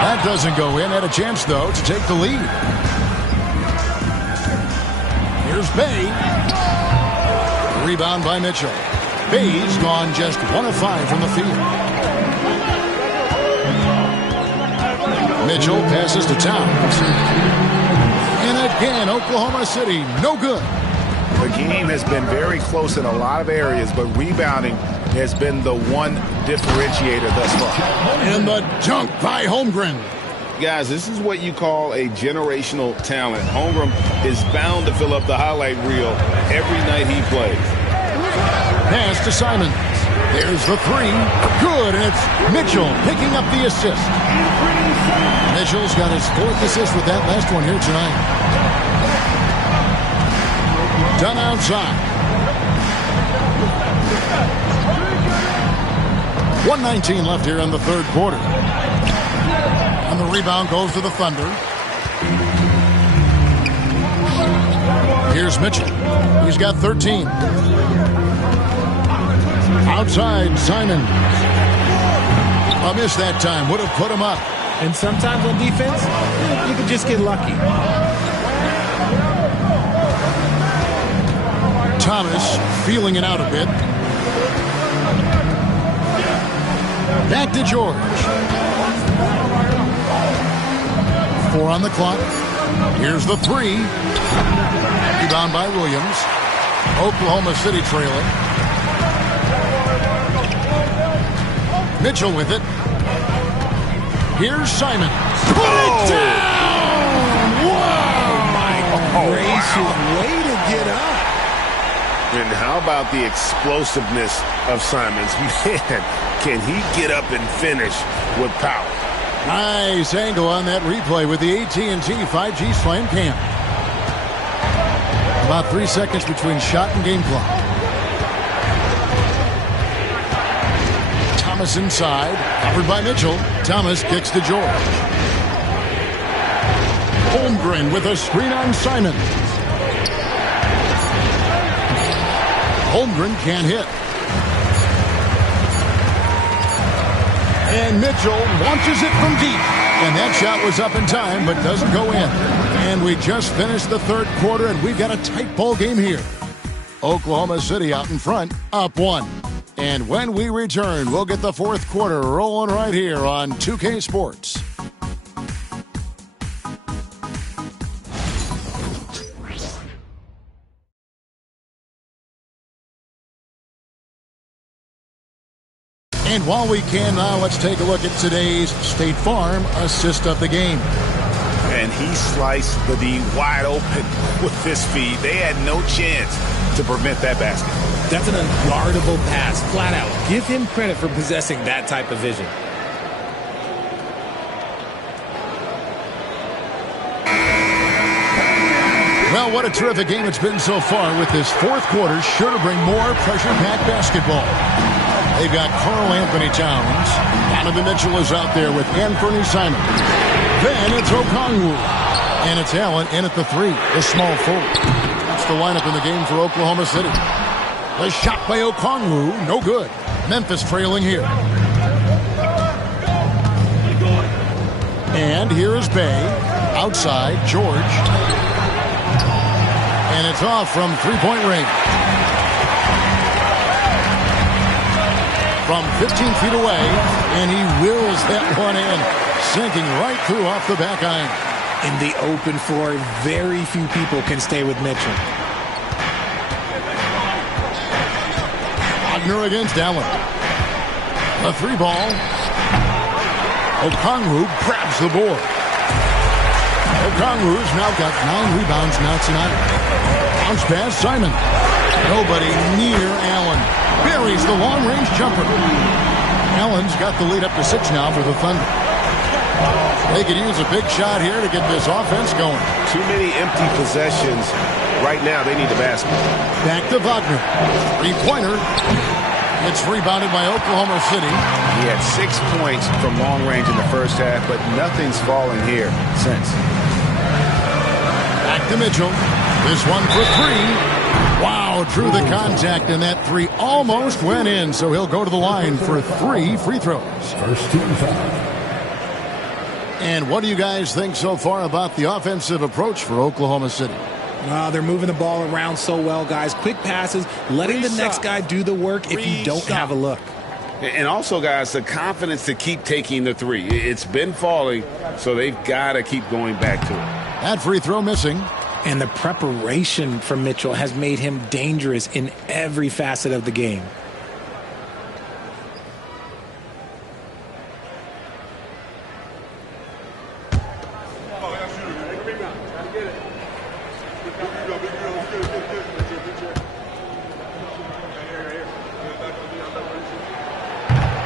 That doesn't go in. Had a chance, though, to take the lead. Here's Bay. Rebound by Mitchell. Bay's gone just 1 of 5 from the field. Mitchell passes to Towns. And again, Oklahoma City, no good. The game has been very close in a lot of areas, but rebounding has been the one differentiator thus far. And the dunk by Holmgren. Guys, this is what you call a generational talent. Holmgren is bound to fill up the highlight reel every night he plays. Pass to Simons. There's the 3. Good, and it's Mitchell picking up the assist. Mitchell's got his 4th assist with that last one here tonight. Done outside. 1:19 left here in the third quarter. And the rebound goes to the Thunder. Here's Mitchell. He's got 13. Outside, Simon. A miss that time. Would have put him up. And sometimes on defense, you can just get lucky. Thomas feeling it out a bit. Back to George. 4 on the clock. Here's the 3. Rebound by Williams. Oklahoma City trailing. Mitchell with it. Here's Simon. Put it down! Oh, my gracious. Way to get up. And how about the explosiveness of Simons? Man, can he get up and finish with power? Nice angle on that replay with the AT&T 5G Slam Cam. About 3 seconds between shot and game clock. Thomas inside, covered by Mitchell. Thomas kicks to George. Holmgren with a screen on Simon. Holmgren can't hit. And Mitchell launches it from deep. And that shot was up in time, but doesn't go in. And we just finished the third quarter, and we've got a tight ball game here. Oklahoma City out in front, up 1. And when we return, we'll get the fourth quarter rolling right here on 2K Sports. And while we can now, let's take a look at today's State Farm assist of the game. And he sliced the D wide open with his feet. They had no chance to prevent that basket. That's an unguardable pass, flat out. Give him credit for possessing that type of vision. Well, what a terrific game it's been so far, with this fourth quarter sure to bring more pressure-packed basketball. They've got Karl Anthony Towns. Donovan Mitchell is out there with Anthony Simons. Then it's Okongwu. And it's Allen in at the 3, the small forward. That's the lineup in the game for Oklahoma City. The shot by Okongwu, no good. Memphis trailing here. And here is Bay. Outside, George. And it's off from three-point range. From 15 feet away, and he wills that one in, sinking right through off the back iron. In the open floor, very few people can stay with Mitchell. Wagner against Allen. The 3 ball. Okongwu grabs the board. Okongwu's now got 9 rebounds now tonight. Bounce pass, Simon. Nobody near Allen. Buries the long-range jumper. Allen's got the lead up to 6 now for the Thunder. They could use a big shot here to get this offense going. Too many empty possessions. Right now, they need the basket. Back to Wagner. 3-pointer. It's rebounded by Oklahoma City. He had 6 points from long range in the first half, but nothing's fallen here since. Back to Mitchell. This one for 3. Wow, drew the contact, and that 3 almost went in, so he'll go to the line for 3 free throws. First team foul. And what do you guys think so far about the offensive approach for Oklahoma City? They're moving the ball around so well, guys. Quick passes, letting the next guy do the work if you don't have a look. And also, guys, the confidence to keep taking the 3. It's been falling, so they've got to keep going back to it. That free throw missing. And the preparation from Mitchell has made him dangerous in every facet of the game.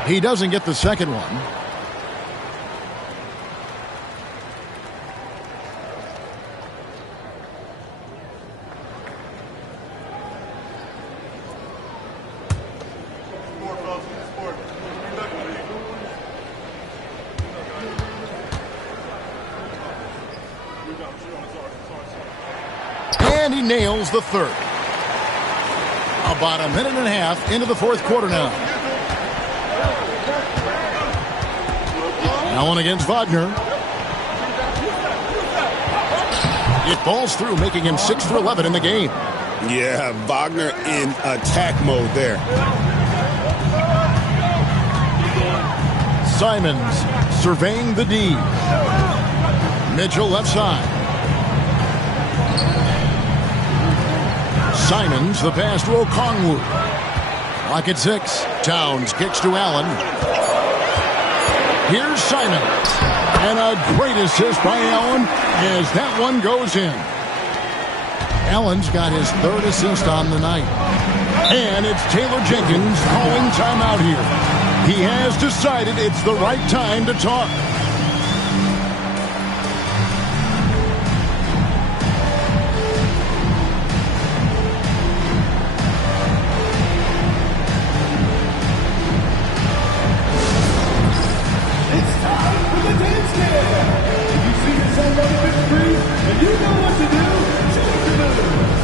He doesn't get the second one. And he nails the third. About a minute and a half into the fourth quarter now. Allen against Wagner. It falls through, making him 6 for 11 in the game. Yeah, Wagner in attack mode there. Simons surveying the D. Mitchell left side. Simons, the pass to Okongwu. Lock at 6. Towns kicks to Allen. Here's Simons. And a great assist by Allen as that one goes in. Allen's got his third assist on the night. And it's Taylor Jenkins calling timeout here. He has decided it's the right time to talk. It's time for the dance game. If you see yourself on the big screen and you know what to do, choose the move.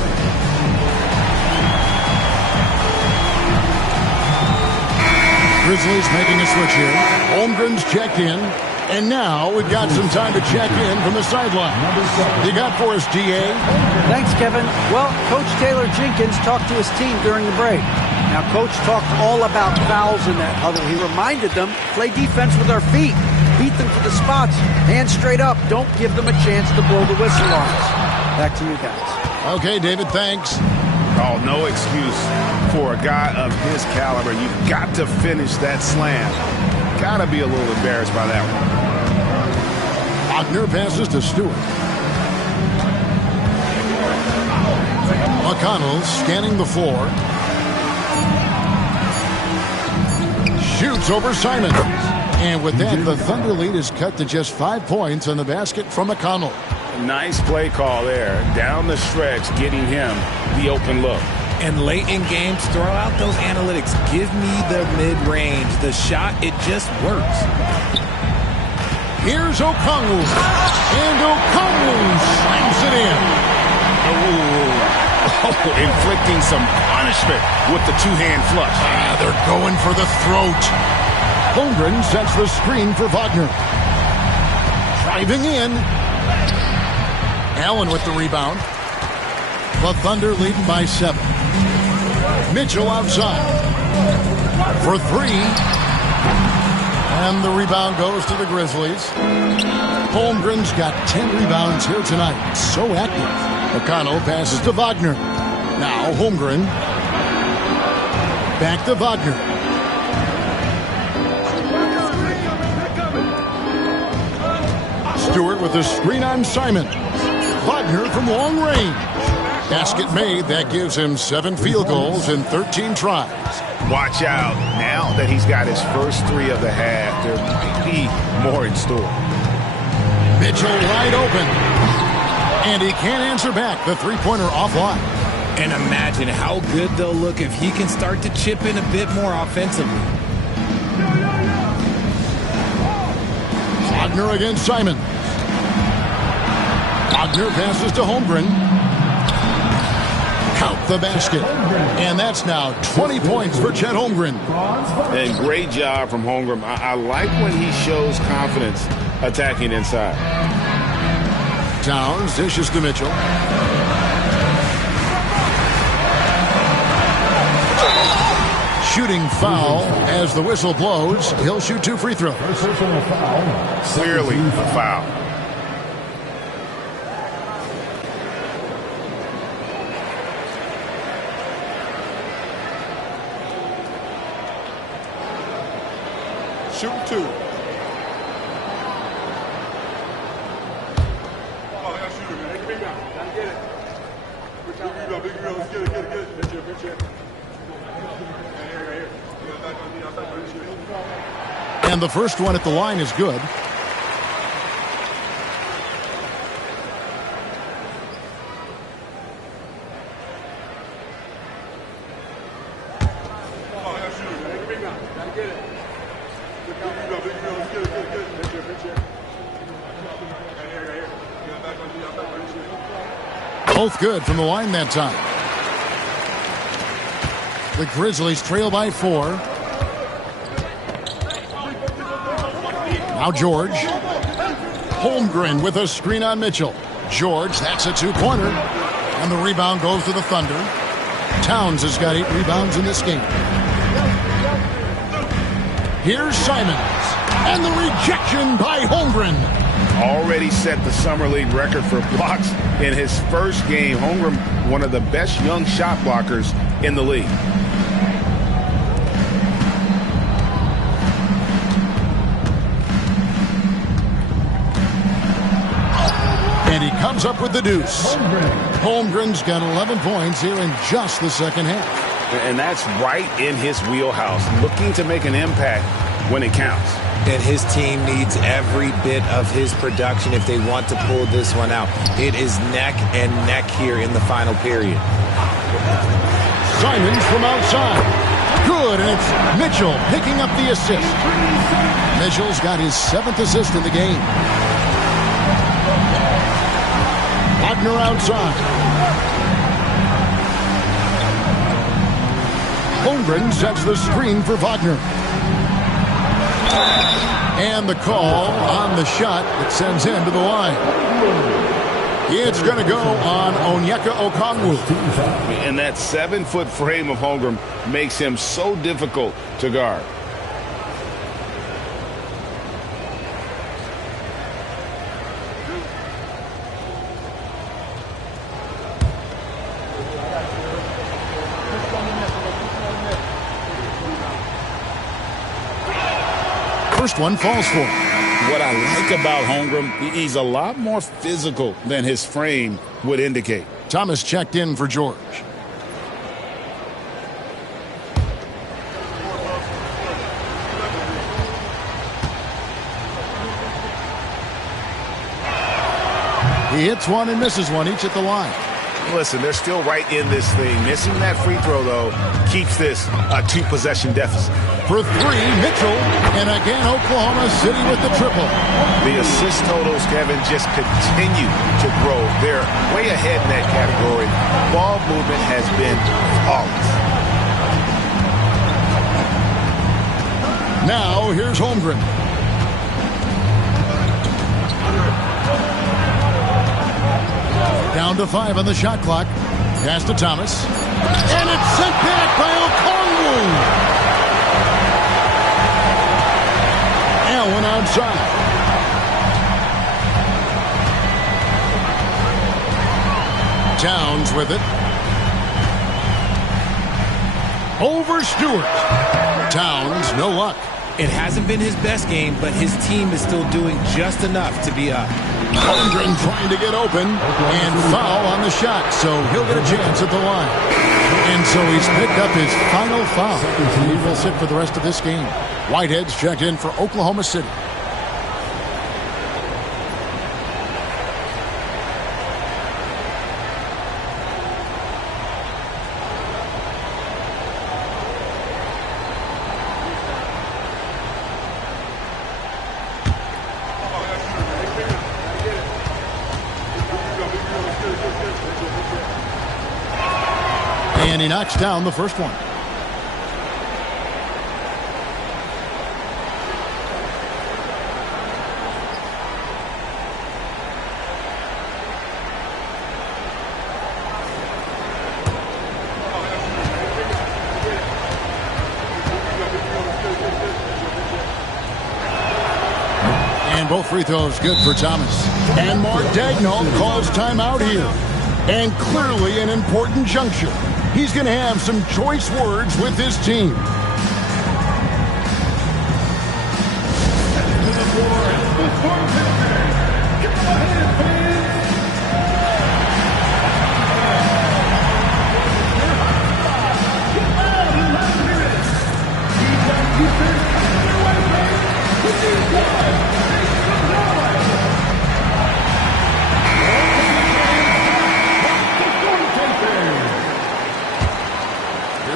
Grizzlies making a switch here. Holmgren's checked in. And now we've got some time to check in from the sideline. You got for us, DA? Thanks, Kevin. Well, Coach Taylor Jenkins talked to his team during the break. Now, Coach talked all about fouls in that huddle. He reminded them, play defense with our feet. Beat them to the spots. Hands straight up. Don't give them a chance to blow the whistle on us. Back to you guys. Okay, David, thanks. Oh, no excuse for a guy of his caliber. You've got to finish that slam. Got to be a little embarrassed by that one. Wagner passes to Stewart. McConnell scanning the floor. Shoots over Simons. And with that, the Thunder lead is cut to just 5 points on the basket from McConnell. Nice play call there. Down the stretch, getting him the open look. And late in games, throw out those analytics. Give me the mid-range. The shot, it just works. Here's Okongwu. And Okongwu slams it in. Inflicting some punishment with the two-hand flush. They're going for the throat. Holmgren sets the screen for Wagner. Driving in. Allen with the rebound. The Thunder leading by 7. Mitchell outside for 3. And the rebound goes to the Grizzlies. Holmgren's got 10 rebounds here tonight. So active. McConnell passes to Wagner. Now Holmgren. Back to Wagner. Stewart with a screen on Simon. Wagner from long range. Basket made. That gives him 7 field goals in 13 tries. Watch out. Now that he's got his first 3 of the half, there might be more in store. Mitchell wide open. And he can't answer back. The three-pointer offline. And imagine how good they'll look if he can start to chip in a bit more offensively. Wagner against Simon. Wagner passes to Holmgren. Count the basket. And that's now 20 points for Chet Holmgren. And great job from Holmgren. I like when he shows confidence attacking inside. Towns dishes to Mitchell. Shooting foul as the whistle blows. He'll shoot 2 free throws. Clearly a foul. Shoot 2. And the first one at the line is good. Both good from the line that time. The Grizzlies trail by 4. Now George. Holmgren with a screen on Mitchell. George, that's a 2-pointer. And the rebound goes to the Thunder. Towns has got 8 rebounds in this game. Here's Simons. And the rejection by Holmgren. Already set the Summer League record for blocks in his first game. Holmgren, one of the best young shot blockers in the league. And he comes up with the deuce. Holmgren's got 11 points here in just the second half. And that's right in his wheelhouse, looking to make an impact when it counts. And his team needs every bit of his production if they want to pull this one out. It is neck and neck here in the final period. Simons from outside. Good, and it's Mitchell picking up the assist. Mitchell's got his 7th assist in the game. Wagner outside. Holmgren sets the screen for Wagner. And the call on the shot that sends him to the line. It's going to go on Onyeka Okongwu. And that 7-foot frame of Holmgren makes him so difficult to guard. First one falls for him. What I like about Holmgren, he's a lot more physical than his frame would indicate. Thomas checked in for George. He hits one and misses one, each at the line. Listen, they're still right in this thing. Missing that free throw, though, keeps this a 2-possession deficit. For 3, Mitchell, and again Oklahoma City with the triple. The assist totals, Kevin, just continue to grow. They're way ahead in that category. Ball movement has been flawless. Now, here's Holmgren. Down to 5 on the shot clock. Pass to Thomas. And it's sent back by Okongwu. Allen outside. Towns with it. Over Stewart. Towns, no luck. It hasn't been his best game, but his team is still doing just enough to be up. Holmgren trying to get open, and foul on the shot, so he'll get a chance at the line. And so he's picked up his final foul. He will sit for the rest of this game. Whitehead's checked in for Oklahoma City. And he knocks down the first one. And both free throws good for Thomas. And Mark Daigneault calls timeout here. And clearly an important juncture. He's going to have some choice words with his team.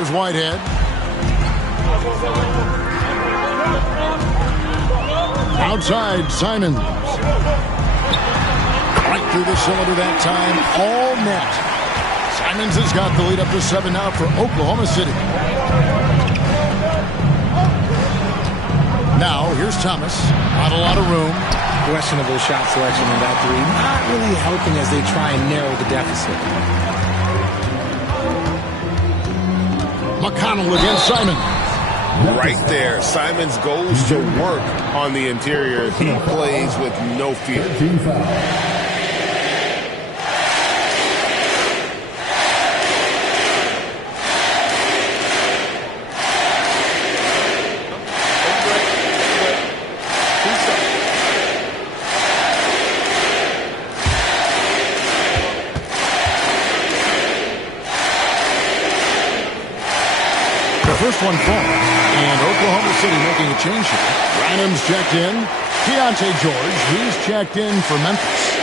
Here's Whitehead. Outside, Simons. Right through the cylinder that time, all net. Simons has got the lead up to 7 now for Oklahoma City. Now, here's Thomas. Not a lot of room. Questionable shot selection in that three. Not really helping as they try and narrow the deficit. McConnell against Simon. Right there, Simons goes to work on the interior. He plays with no fear. First one falls, and Oklahoma City making a change here. Rynham's checked in. Keontae George, he's checked in for Memphis.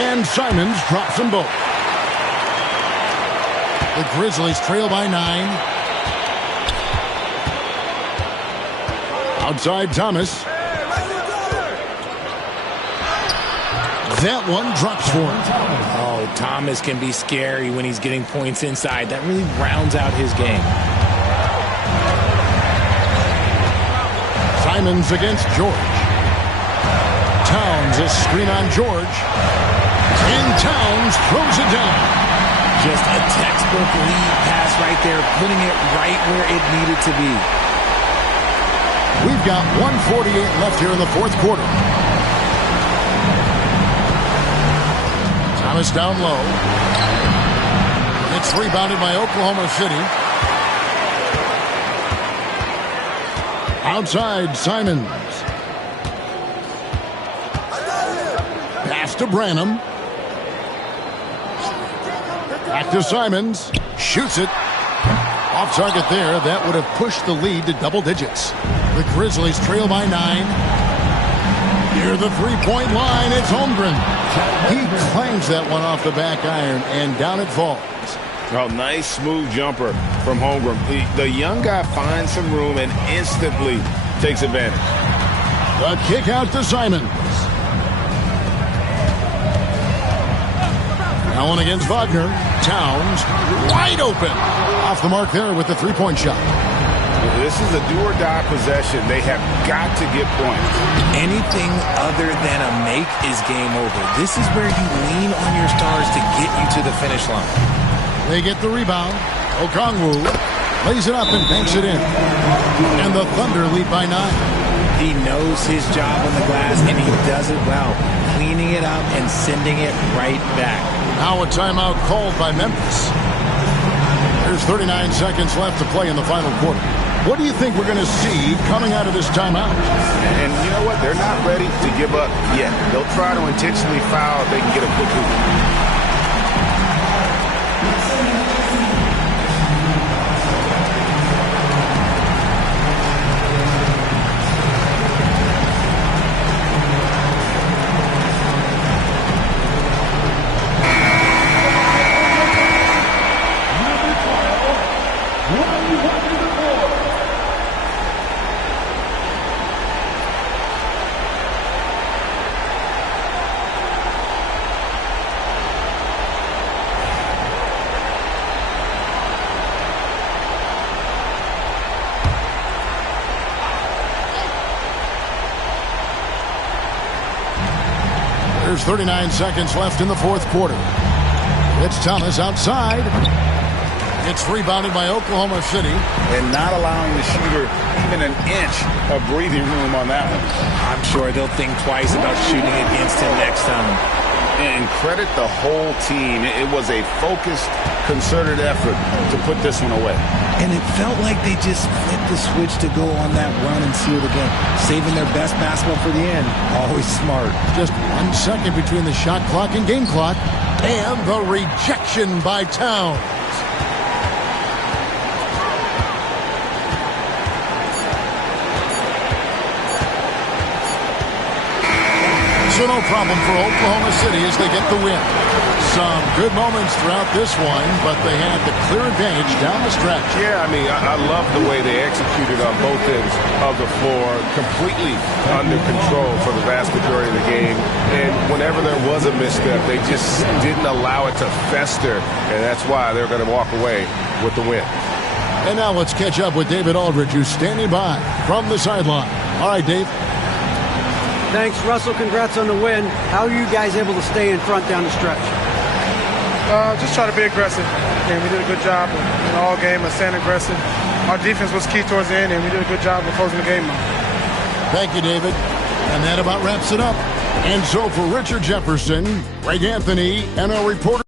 And Simons drops them both. The Grizzlies trail by 9. Outside Thomas. That one drops for him. Oh, Thomas can be scary when he's getting points inside. That really rounds out his game. Simons against George. Towns a screen on George. And Towns throws it down. Just a textbook lead pass right there, putting it right where it needed to be. We've got 1:48 left here in the fourth quarter. Thomas down low. It's rebounded by Oklahoma City. Outside Simons. Pass to Branham. Back to Simons. Shoots it. Off target there. That would have pushed the lead to double digits. The Grizzlies trail by 9. Near the three-point line, it's Holmgren. He clangs that one off the back iron, and down it falls. Oh, nice smooth jumper from Holmgren. The young guy finds some room and instantly takes advantage. The kick out to Simons. Now one against Wagner. Towns wide open. Off the mark there with the three-point shot. This is a do-or-die possession. They have got to get points. Anything other than a make is game over. This is where you lean on your stars to get you to the finish line. They get the rebound. Okongwu lays it up and banks it in. And the Thunder lead by 9. He knows his job on the glass, and he does it well, cleaning it up and sending it right back. Now a timeout called by Memphis. There's 39 seconds left to play in the final quarter. What do you think we're going to see coming out of this timeout? And you know what? They're not ready to give up yet. They'll try to intentionally foul if they can get a quick hoop. There's 39 seconds left in the fourth quarter. It's Thomas outside. It's rebounded by Oklahoma City. And not allowing the shooter even an inch of breathing room on that one. I'm sure they'll think twice about shooting against him next time. And credit the whole team. It was a focused, concerted effort to put this one away. And it felt like they just flipped the switch to go on that run and seal the game. Saving their best basketball for the end. Always smart. Just 1 second between the shot clock and game clock. And the rejection by Towns. So no problem for Oklahoma City as they get the win. Some good moments throughout this one, but they had the clear advantage down the stretch. Yeah, I mean, I love the way they executed on both ends of the floor, completely under control for the vast majority of the game. And whenever there was a misstep, they just didn't allow it to fester, and that's why they're going to walk away with the win. And now let's catch up with David Aldridge, who's standing by from the sideline. All right, Dave. Thanks, Russell. Congrats on the win. How are you guys able to stay in front down the stretch? Just try to be aggressive. And we did a good job in all game of staying aggressive. Our defense was key towards the end, and we did a good job of closing the game out. Thank you, David. And that about wraps it up. And so for Richard Jefferson, Greg Anthony, and our reporter.